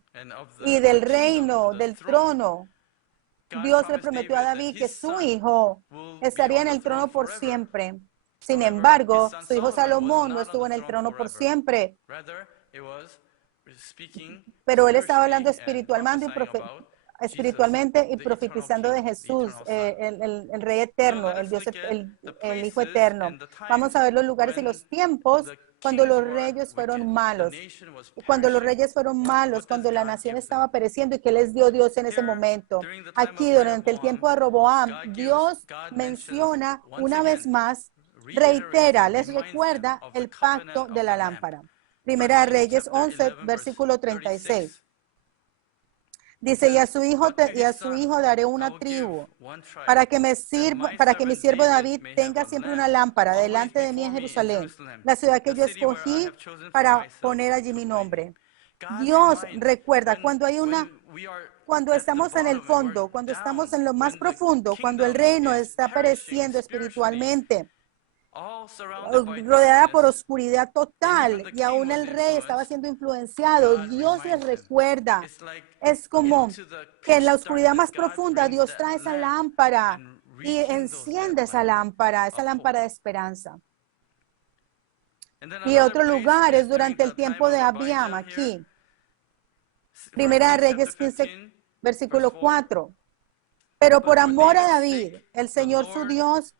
y del reino, del trono. Dios le prometió a David que su hijo estaría en el trono por siempre. Sin embargo, su hijo Salomón no estuvo en el trono por siempre, pero él estaba hablando espiritualmente y profetizando de Jesús, el Rey eterno, el Dios, el Hijo eterno. Vamos a ver los lugares y los tiempos cuando los reyes fueron malos. Cuando los reyes fueron malos, cuando la nación estaba pereciendo, y que les dio Dios en ese momento. Aquí, durante el tiempo de Roboam, Dios menciona una vez más, reitera, les recuerda el pacto de la lámpara. Primera de Reyes 11, versículo 36. Dice, y a su hijo daré una tribu, para que mi siervo David tenga siempre una lámpara delante de mí en Jerusalén, la ciudad que yo escogí para poner allí mi nombre. Dios recuerda cuando estamos en el fondo, cuando estamos en lo más profundo, cuando el reino está pereciendo espiritualmente, rodeada por oscuridad total, y aún el rey estaba siendo influenciado, Dios les recuerda. Es como que en la oscuridad más profunda Dios trae esa lámpara y enciende esa lámpara de esperanza. Y otro lugar es durante el tiempo de Abiam, aquí. Primera de Reyes 15, versículo 4. Pero por amor a David, el Señor su Dios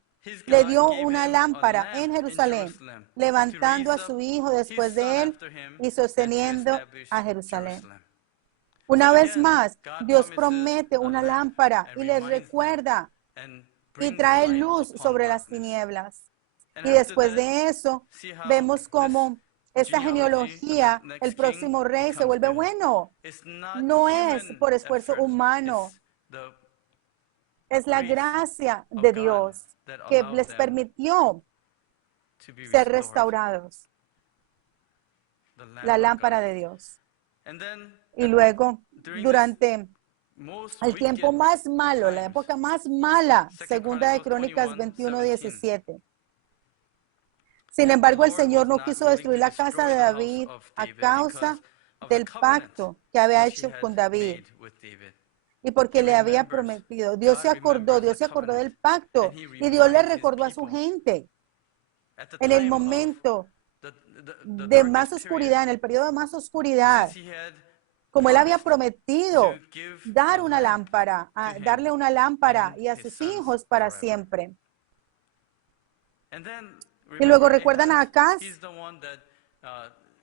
le dio una lámpara en Jerusalén, levantando a su hijo después de él y sosteniendo a Jerusalén. Una vez más, Dios promete una lámpara y les recuerda y trae luz sobre las tinieblas. Y después de eso, vemos cómo esta genealogía, el próximo rey se vuelve bueno. No es por esfuerzo humano, es la gracia de Dios que les permitió ser restaurados. La lámpara de Dios. Y luego, durante el tiempo más malo, la época más mala, Segunda de Crónicas 21:17. Sin embargo, el Señor no quiso destruir la casa de David a causa del pacto que había hecho con David. Y porque le había prometido. Dios se acordó del pacto, y Dios le recordó a su gente en el momento de más oscuridad, en el periodo de más oscuridad, como él había prometido dar una lámpara, darle una lámpara y a sus hijos para siempre. Y luego recuerdan a Acaz,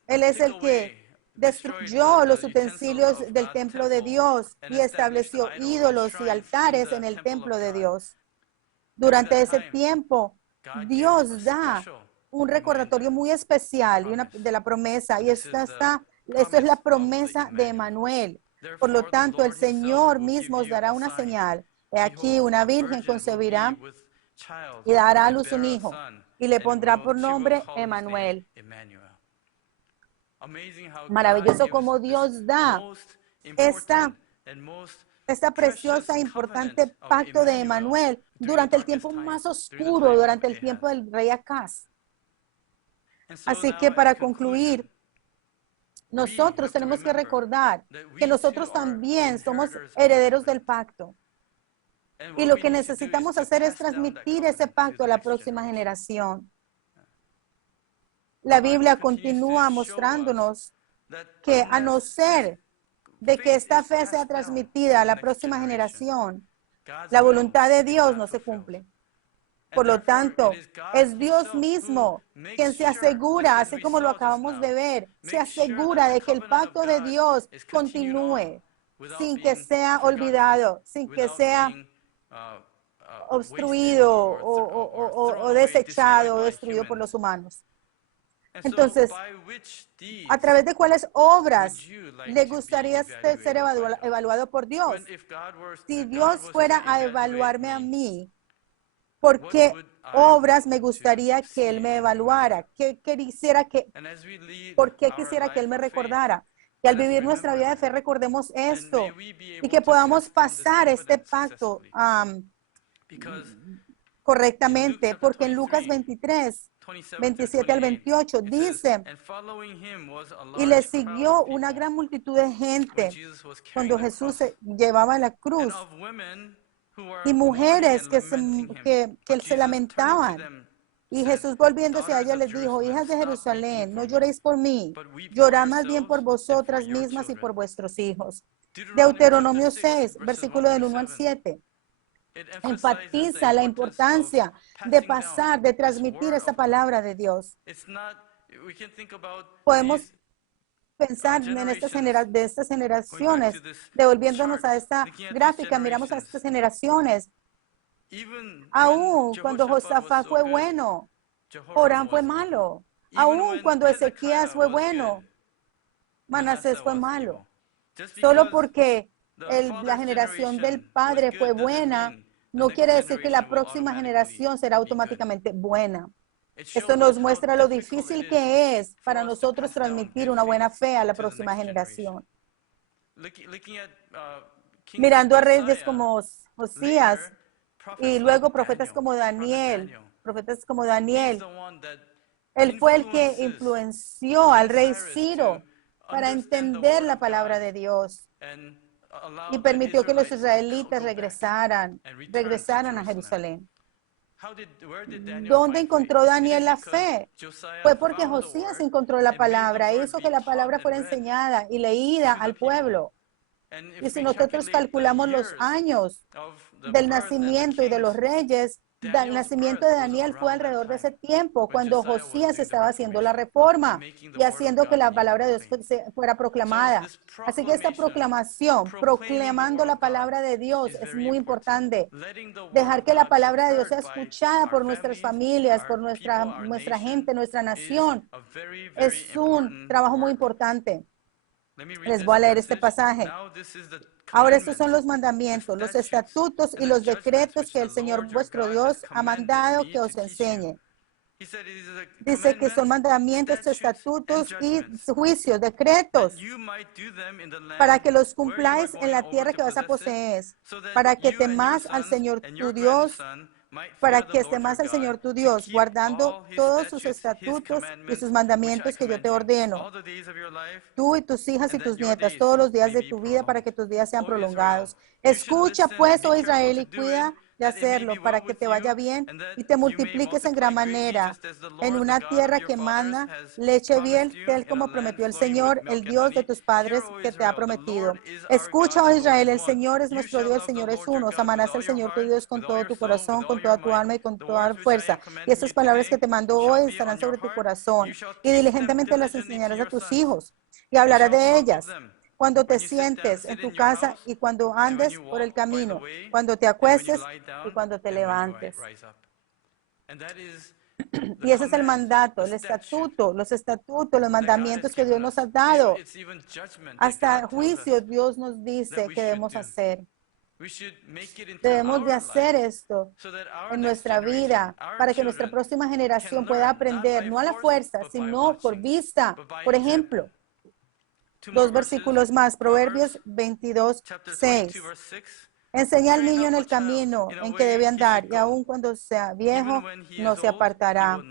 él es el que destruyó los utensilios del templo de Dios y estableció ídolos y altares en el templo de Dios. Durante ese tiempo, Dios da un recordatorio muy especial de la promesa, y esto es la promesa de Emmanuel. Por lo tanto, el Señor mismo os dará una señal. He aquí, una virgen concebirá y dará a luz un hijo, y le pondrá por nombre Emmanuel. Maravilloso como Dios da esta preciosa e importante pacto de Emmanuel durante el tiempo más oscuro, durante el tiempo del rey Acaz. Así que para concluir, nosotros tenemos que recordar que nosotros también somos herederos del pacto. Y lo que necesitamos hacer es transmitir ese pacto a la próxima generación. La Biblia continúa mostrándonos que a no ser de que esta fe sea transmitida a la próxima generación, la voluntad de Dios no se cumple. Por lo tanto, es Dios mismo quien se asegura, así como lo acabamos de ver, se asegura de que el pacto de Dios continúe sin que sea olvidado, sin que sea obstruido o desechado o destruido por los humanos. Entonces, ¿a través de cuáles obras le gustaría ser evaluado por Dios? Si Dios fuera a evaluarme a mí, ¿por qué obras me gustaría que Él me evaluara? ¿Por qué quisiera que Él me recordara? Que al vivir nuestra vida de fe recordemos esto y que podamos pasar este pacto correctamente, porque en Lucas 23, 27 al 28 dice, y le siguió una gran multitud de gente cuando Jesús se llevaba la cruz, y mujeres que se lamentaban. Y Jesús, volviéndose a ellas, les dijo, hijas de Jerusalén, no lloréis por mí, llorad más bien por vosotras mismas y por vuestros hijos. Deuteronomio 6, versículo del 1 al 7. Enfatiza la importancia de pasar, de transmitir esa palabra de Dios. Podemos pensar en estas generaciones, devolviéndonos a esta gráfica, miramos a estas generaciones. Aún cuando Josafat fue bueno, Joram fue malo. Aún cuando Ezequías fue bueno, Manasés fue malo. Solo porque la generación del padre fue buena, no quiere decir que la próxima generación será automáticamente buena. Esto nos muestra lo difícil que es para nosotros transmitir una buena fe a la próxima generación. Mirando a reyes como Josías y luego profetas como Daniel, él fue el que influenció al rey Ciro para entender la palabra de Dios y permitió que los israelitas regresaran a Jerusalén. ¿Dónde encontró Daniel la fe? Fue porque Josías encontró la palabra, hizo que la palabra fuera enseñada y leída al pueblo. Y si nosotros calculamos los años del nacimiento y de los reyes, el nacimiento de Daniel fue alrededor de ese tiempo, cuando Josías estaba haciendo la reforma y haciendo que la palabra de Dios fuera proclamada. Así que esta proclamación, proclamando la palabra de Dios, es muy importante. Dejar que la palabra de Dios sea escuchada por nuestras familias, por nuestra gente, nuestra nación, es un trabajo muy importante. Les voy a leer este pasaje. Ahora estos son los mandamientos, los estatutos y los decretos que el Señor vuestro Dios ha mandado que os enseñe. Dice que son mandamientos, estatutos y juicios, decretos, para que los cumpláis en la tierra que vas a poseer, para que temas al Señor tu Dios, guardando todos sus estatutos y sus mandamientos que yo te ordeno, tú y tus hijas y tus nietas, todos los días de tu vida, para que tus días sean prolongados. Escucha pues, oh Israel, y cuida de hacerlo para que te vaya bien y te multipliques en gran manera en una tierra que mana leche bien, tal como prometió el Señor, el Dios de tus padres que te ha prometido. Escucha, oh Israel, el Señor es nuestro Dios, el Señor es uno. Amarás al Señor tu Dios con todo tu corazón, con toda tu alma y con toda fuerza. Y estas palabras que te mando hoy estarán sobre tu corazón y diligentemente las enseñarás a tus hijos y hablarás de ellas cuando te sientes en tu casa y cuando andes por el camino, cuando te acuestes y cuando te levantes. Y ese es el mandato, el estatuto, los estatutos, los mandamientos que Dios nos ha dado. Hasta juicio Dios nos dice que debemos hacer. Debemos de hacer esto en nuestra vida para que nuestra próxima generación pueda aprender, no a la fuerza, sino por vista. Por ejemplo, dos versículos más, Proverbios 22:6. Enseña al niño en el camino en que debe andar, y aun cuando sea viejo, no se apartará.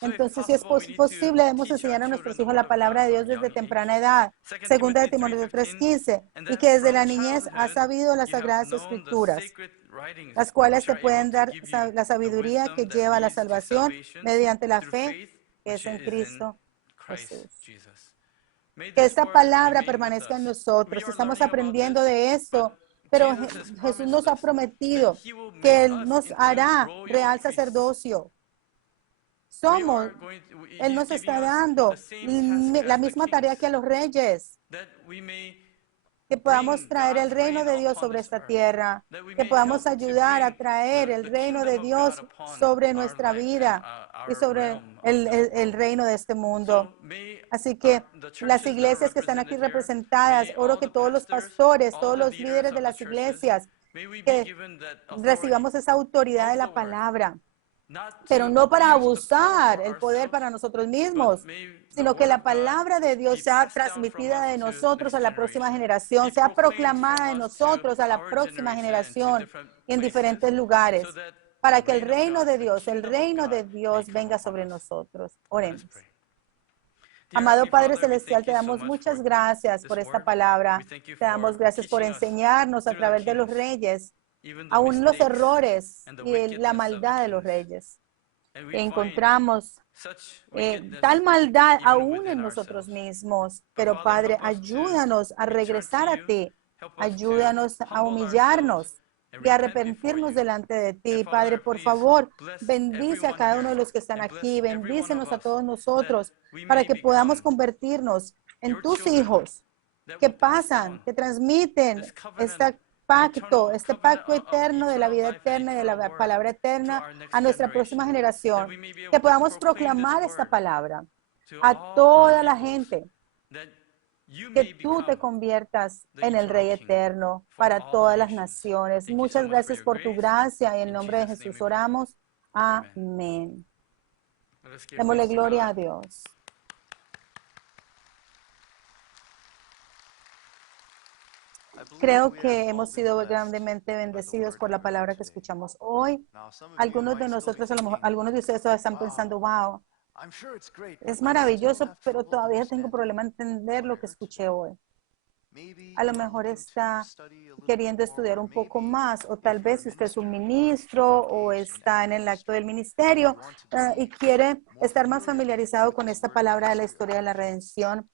Entonces, si es posible, debemos enseñar a nuestros hijos la palabra de Dios desde temprana edad. Segunda de Timoteo 3:15, y que desde la niñez has sabido las sagradas escrituras, las cuales te pueden dar la sabiduría que lleva a la salvación mediante la fe que es en Cristo Jesús. Que esta palabra permanezca en nosotros. Estamos aprendiendo de esto, pero Jesús nos ha prometido que Él nos hará real sacerdocio. Él nos está dando la misma tarea que a los reyes, que podamos traer el reino de Dios sobre esta tierra, que podamos ayudar a traer el reino de Dios sobre nuestra vida y sobre el reino de este mundo. Así que las iglesias que están aquí representadas, oro que todos los pastores, todos los líderes de las iglesias, que recibamos esa autoridad de la palabra, pero no para abusar el poder para nosotros mismos, sino que la palabra de Dios sea transmitida de nosotros a la próxima generación, sea proclamada de nosotros a la próxima generación en diferentes lugares, para que el reino de Dios venga sobre nosotros. Oremos. Amado Padre Celestial, te damos muchas gracias por esta palabra. Te damos gracias por enseñarnos a través de los reyes, aún los errores y la maldad de los reyes. Encontramos tal maldad aún en nosotros mismos. Pero Padre, ayúdanos a regresar a ti. Ayúdanos a humillarnos y a arrepentirnos delante de ti. Padre, por favor, bendice a cada uno de los que están aquí. Bendícenos a todos nosotros para que podamos convertirnos en tus hijos que pasan, que transmiten este pacto eterno de la vida eterna y de la palabra eterna a nuestra próxima generación, que podamos proclamar esta palabra a toda la gente, que tú te conviertas en el Rey eterno para todas las naciones. Muchas gracias por tu gracia y en nombre de Jesús oramos. Amén. Démosle gloria a Dios. Creo que hemos sido grandemente bendecidos por la palabra que escuchamos hoy. Algunos de nosotros, a lo mejor, algunos de ustedes todavía están pensando, wow, es maravilloso, pero todavía tengo problema en entender lo que escuché hoy. A lo mejor está queriendo estudiar un poco más, o tal vez usted es un ministro o está en el acto del ministerio y quiere estar más familiarizado con esta palabra de la historia de la redención.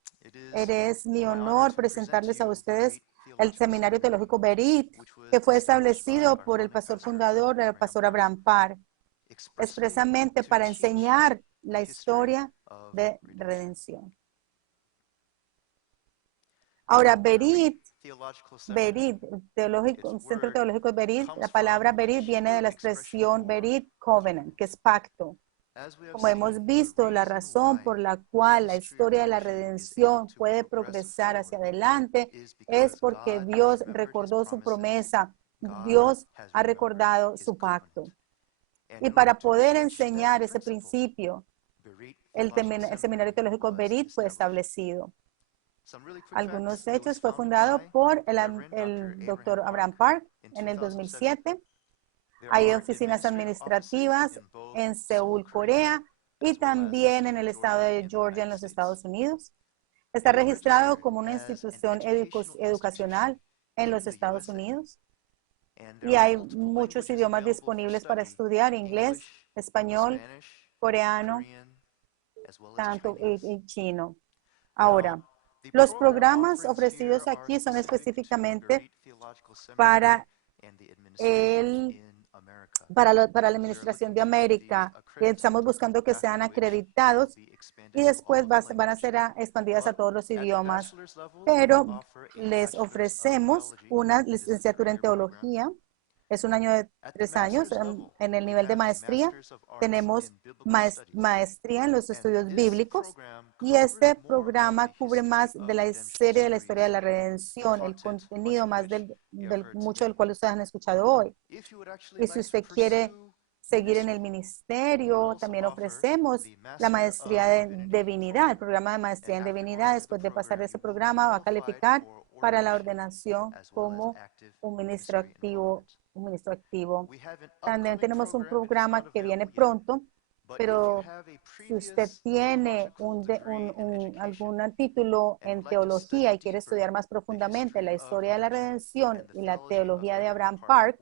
Es mi honor presentarles a ustedes el Seminario Teológico Berit, que fue establecido por el pastor fundador, el pastor Abraham Park, expresamente para enseñar la historia de redención. Ahora, Berit, Centro Teológico de Berit, la palabra Berit viene de la expresión Berit Covenant, que es pacto. Como hemos visto, la razón por la cual la historia de la redención puede progresar hacia adelante es porque Dios recordó su promesa. Dios ha recordado su pacto. Y para poder enseñar ese principio, el Seminario Teológico Berit fue establecido. Algunos hechos fue fundado por el doctor Abraham Park en el 2007. Hay oficinas administrativas en Seúl, Corea, y también en el estado de Georgia, en los Estados Unidos. Está registrado como una institución educacional en los Estados Unidos. Y hay muchos idiomas disponibles para estudiar: inglés, español, coreano, tanto y chino. Ahora, los programas ofrecidos aquí son específicamente para el para la Administración de América. Estamos buscando que sean acreditados y después van a ser expandidas a todos los idiomas. Pero les ofrecemos una licenciatura en teología. Es un año de 3 años. En el nivel de maestría tenemos maestría en los estudios bíblicos, y este programa cubre más de la serie de la historia de la redención, el contenido más mucho del cual ustedes han escuchado hoy. Y si usted quiere seguir en el ministerio, también ofrecemos la maestría de divinidad, el programa de maestría en divinidad. Después de pasar ese programa, va a calificar para la ordenación como un ministro activo. También tenemos un programa que viene pronto, pero si usted tiene algún título en teología y quiere estudiar más profundamente la historia de la redención y la teología de Abraham Park,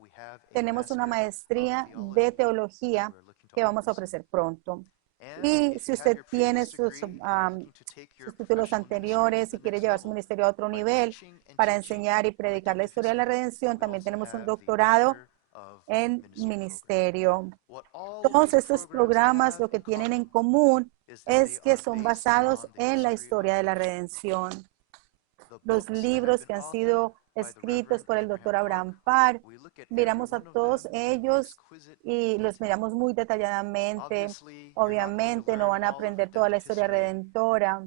tenemos una maestría de teología que vamos a ofrecer pronto. Y si usted tiene sus títulos anteriores y quiere llevar su ministerio a otro nivel para enseñar y predicar la historia de la redención, también tenemos un doctorado en ministerio. Todos estos programas lo que tienen en común es que son basados en la historia de la redención. Los libros que han sido escritos por el doctor Abraham Park, miramos a todos ellos y los miramos muy detalladamente. Obviamente no van a aprender toda la historia redentora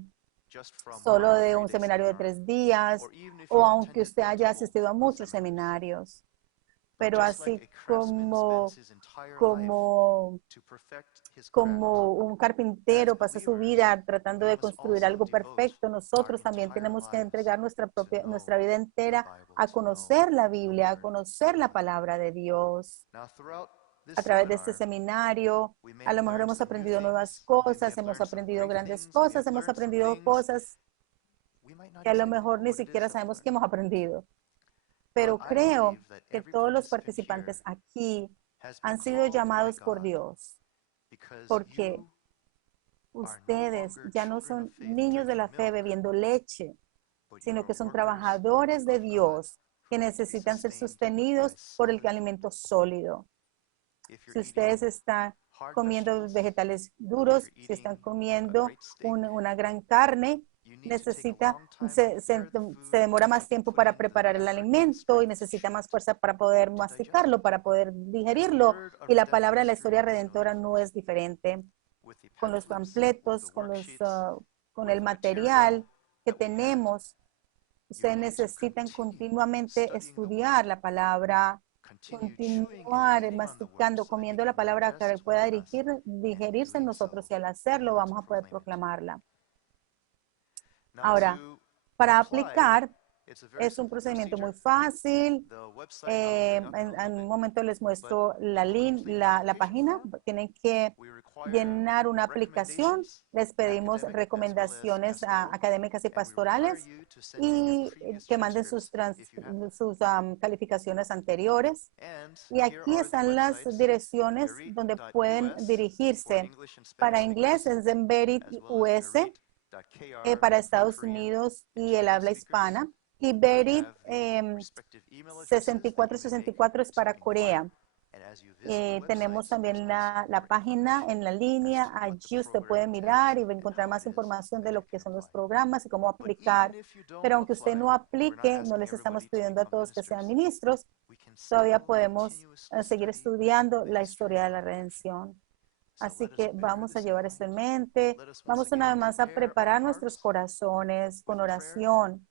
solo de un seminario de 3 días, o aunque usted haya asistido a muchos seminarios. Pero así como un carpintero pasa su vida tratando de construir algo perfecto, nosotros también tenemos que entregar nuestra vida entera a conocer la Biblia, a conocer la palabra de Dios. A través de este seminario, a lo mejor hemos aprendido nuevas cosas, hemos aprendido grandes cosas, hemos aprendido cosas que a lo mejor ni siquiera sabemos que hemos aprendido. Pero creo que todos los participantes aquí han sido llamados por Dios, porque ustedes ya no son niños de la fe bebiendo leche, sino que son trabajadores de Dios que necesitan ser sostenidos por el alimento sólido. Si ustedes están comiendo vegetales duros, si están comiendo una gran carne, se demora más tiempo para preparar el alimento y necesita más fuerza para poder masticarlo, para poder digerirlo. Y la palabra de la historia redentora no es diferente. Con los panfletos, con el material que tenemos, ustedes necesitan continuamente estudiar la palabra, continuar masticando, comiendo la palabra que pueda digerirse en nosotros, y al hacerlo vamos a poder proclamarla. Ahora, para aplicar es un procedimiento muy fácil. En un momento les muestro la página. Tienen que llenar una aplicación. Les pedimos recomendaciones académicas y pastorales, y que manden sus calificaciones anteriores. Y aquí están las direcciones donde pueden dirigirse. Para inglés es en Berit US, para Estados Unidos y el habla hispana. Y Berit 6464 es para Corea. Tenemos también la página en la línea. Allí usted puede mirar y va a encontrar más información de lo que son los programas y cómo aplicar. Pero aunque usted no aplique, no les estamos pidiendo a todos que sean ministros. Todavía podemos seguir estudiando la historia de la redención. Así que vamos a llevar esto en mente. Vamos una vez más a preparar nuestros corazones con oración.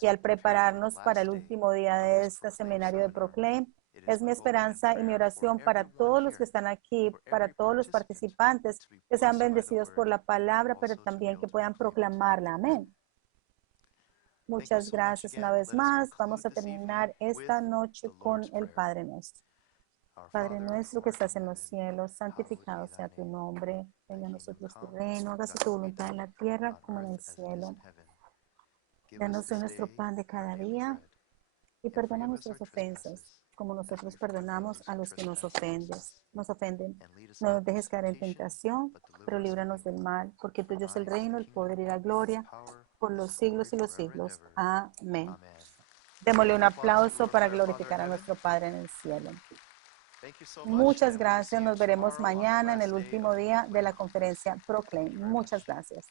Y al prepararnos para el último día de este seminario de Proclaim, es mi esperanza y mi oración para todos los que están aquí, para todos los participantes, que sean bendecidos por la palabra, pero también que puedan proclamarla. Amén. Muchas gracias una vez más. Vamos a terminar esta noche con el Padre Nuestro. Padre nuestro que estás en los cielos, santificado sea tu nombre. Venga a nosotros tu reino, hágase tu voluntad en la tierra como en el cielo. Danos hoy nuestro pan de cada día y perdona nuestras ofensas, como nosotros perdonamos a los que nos ofenden. No nos dejes caer en tentación, pero líbranos del mal, porque tuyo es el reino, el poder y la gloria por los siglos y los siglos. Amén. Démosle un aplauso para glorificar a nuestro Padre en el cielo. Muchas gracias. Nos veremos mañana en el último día de la conferencia Proclaim. Muchas gracias.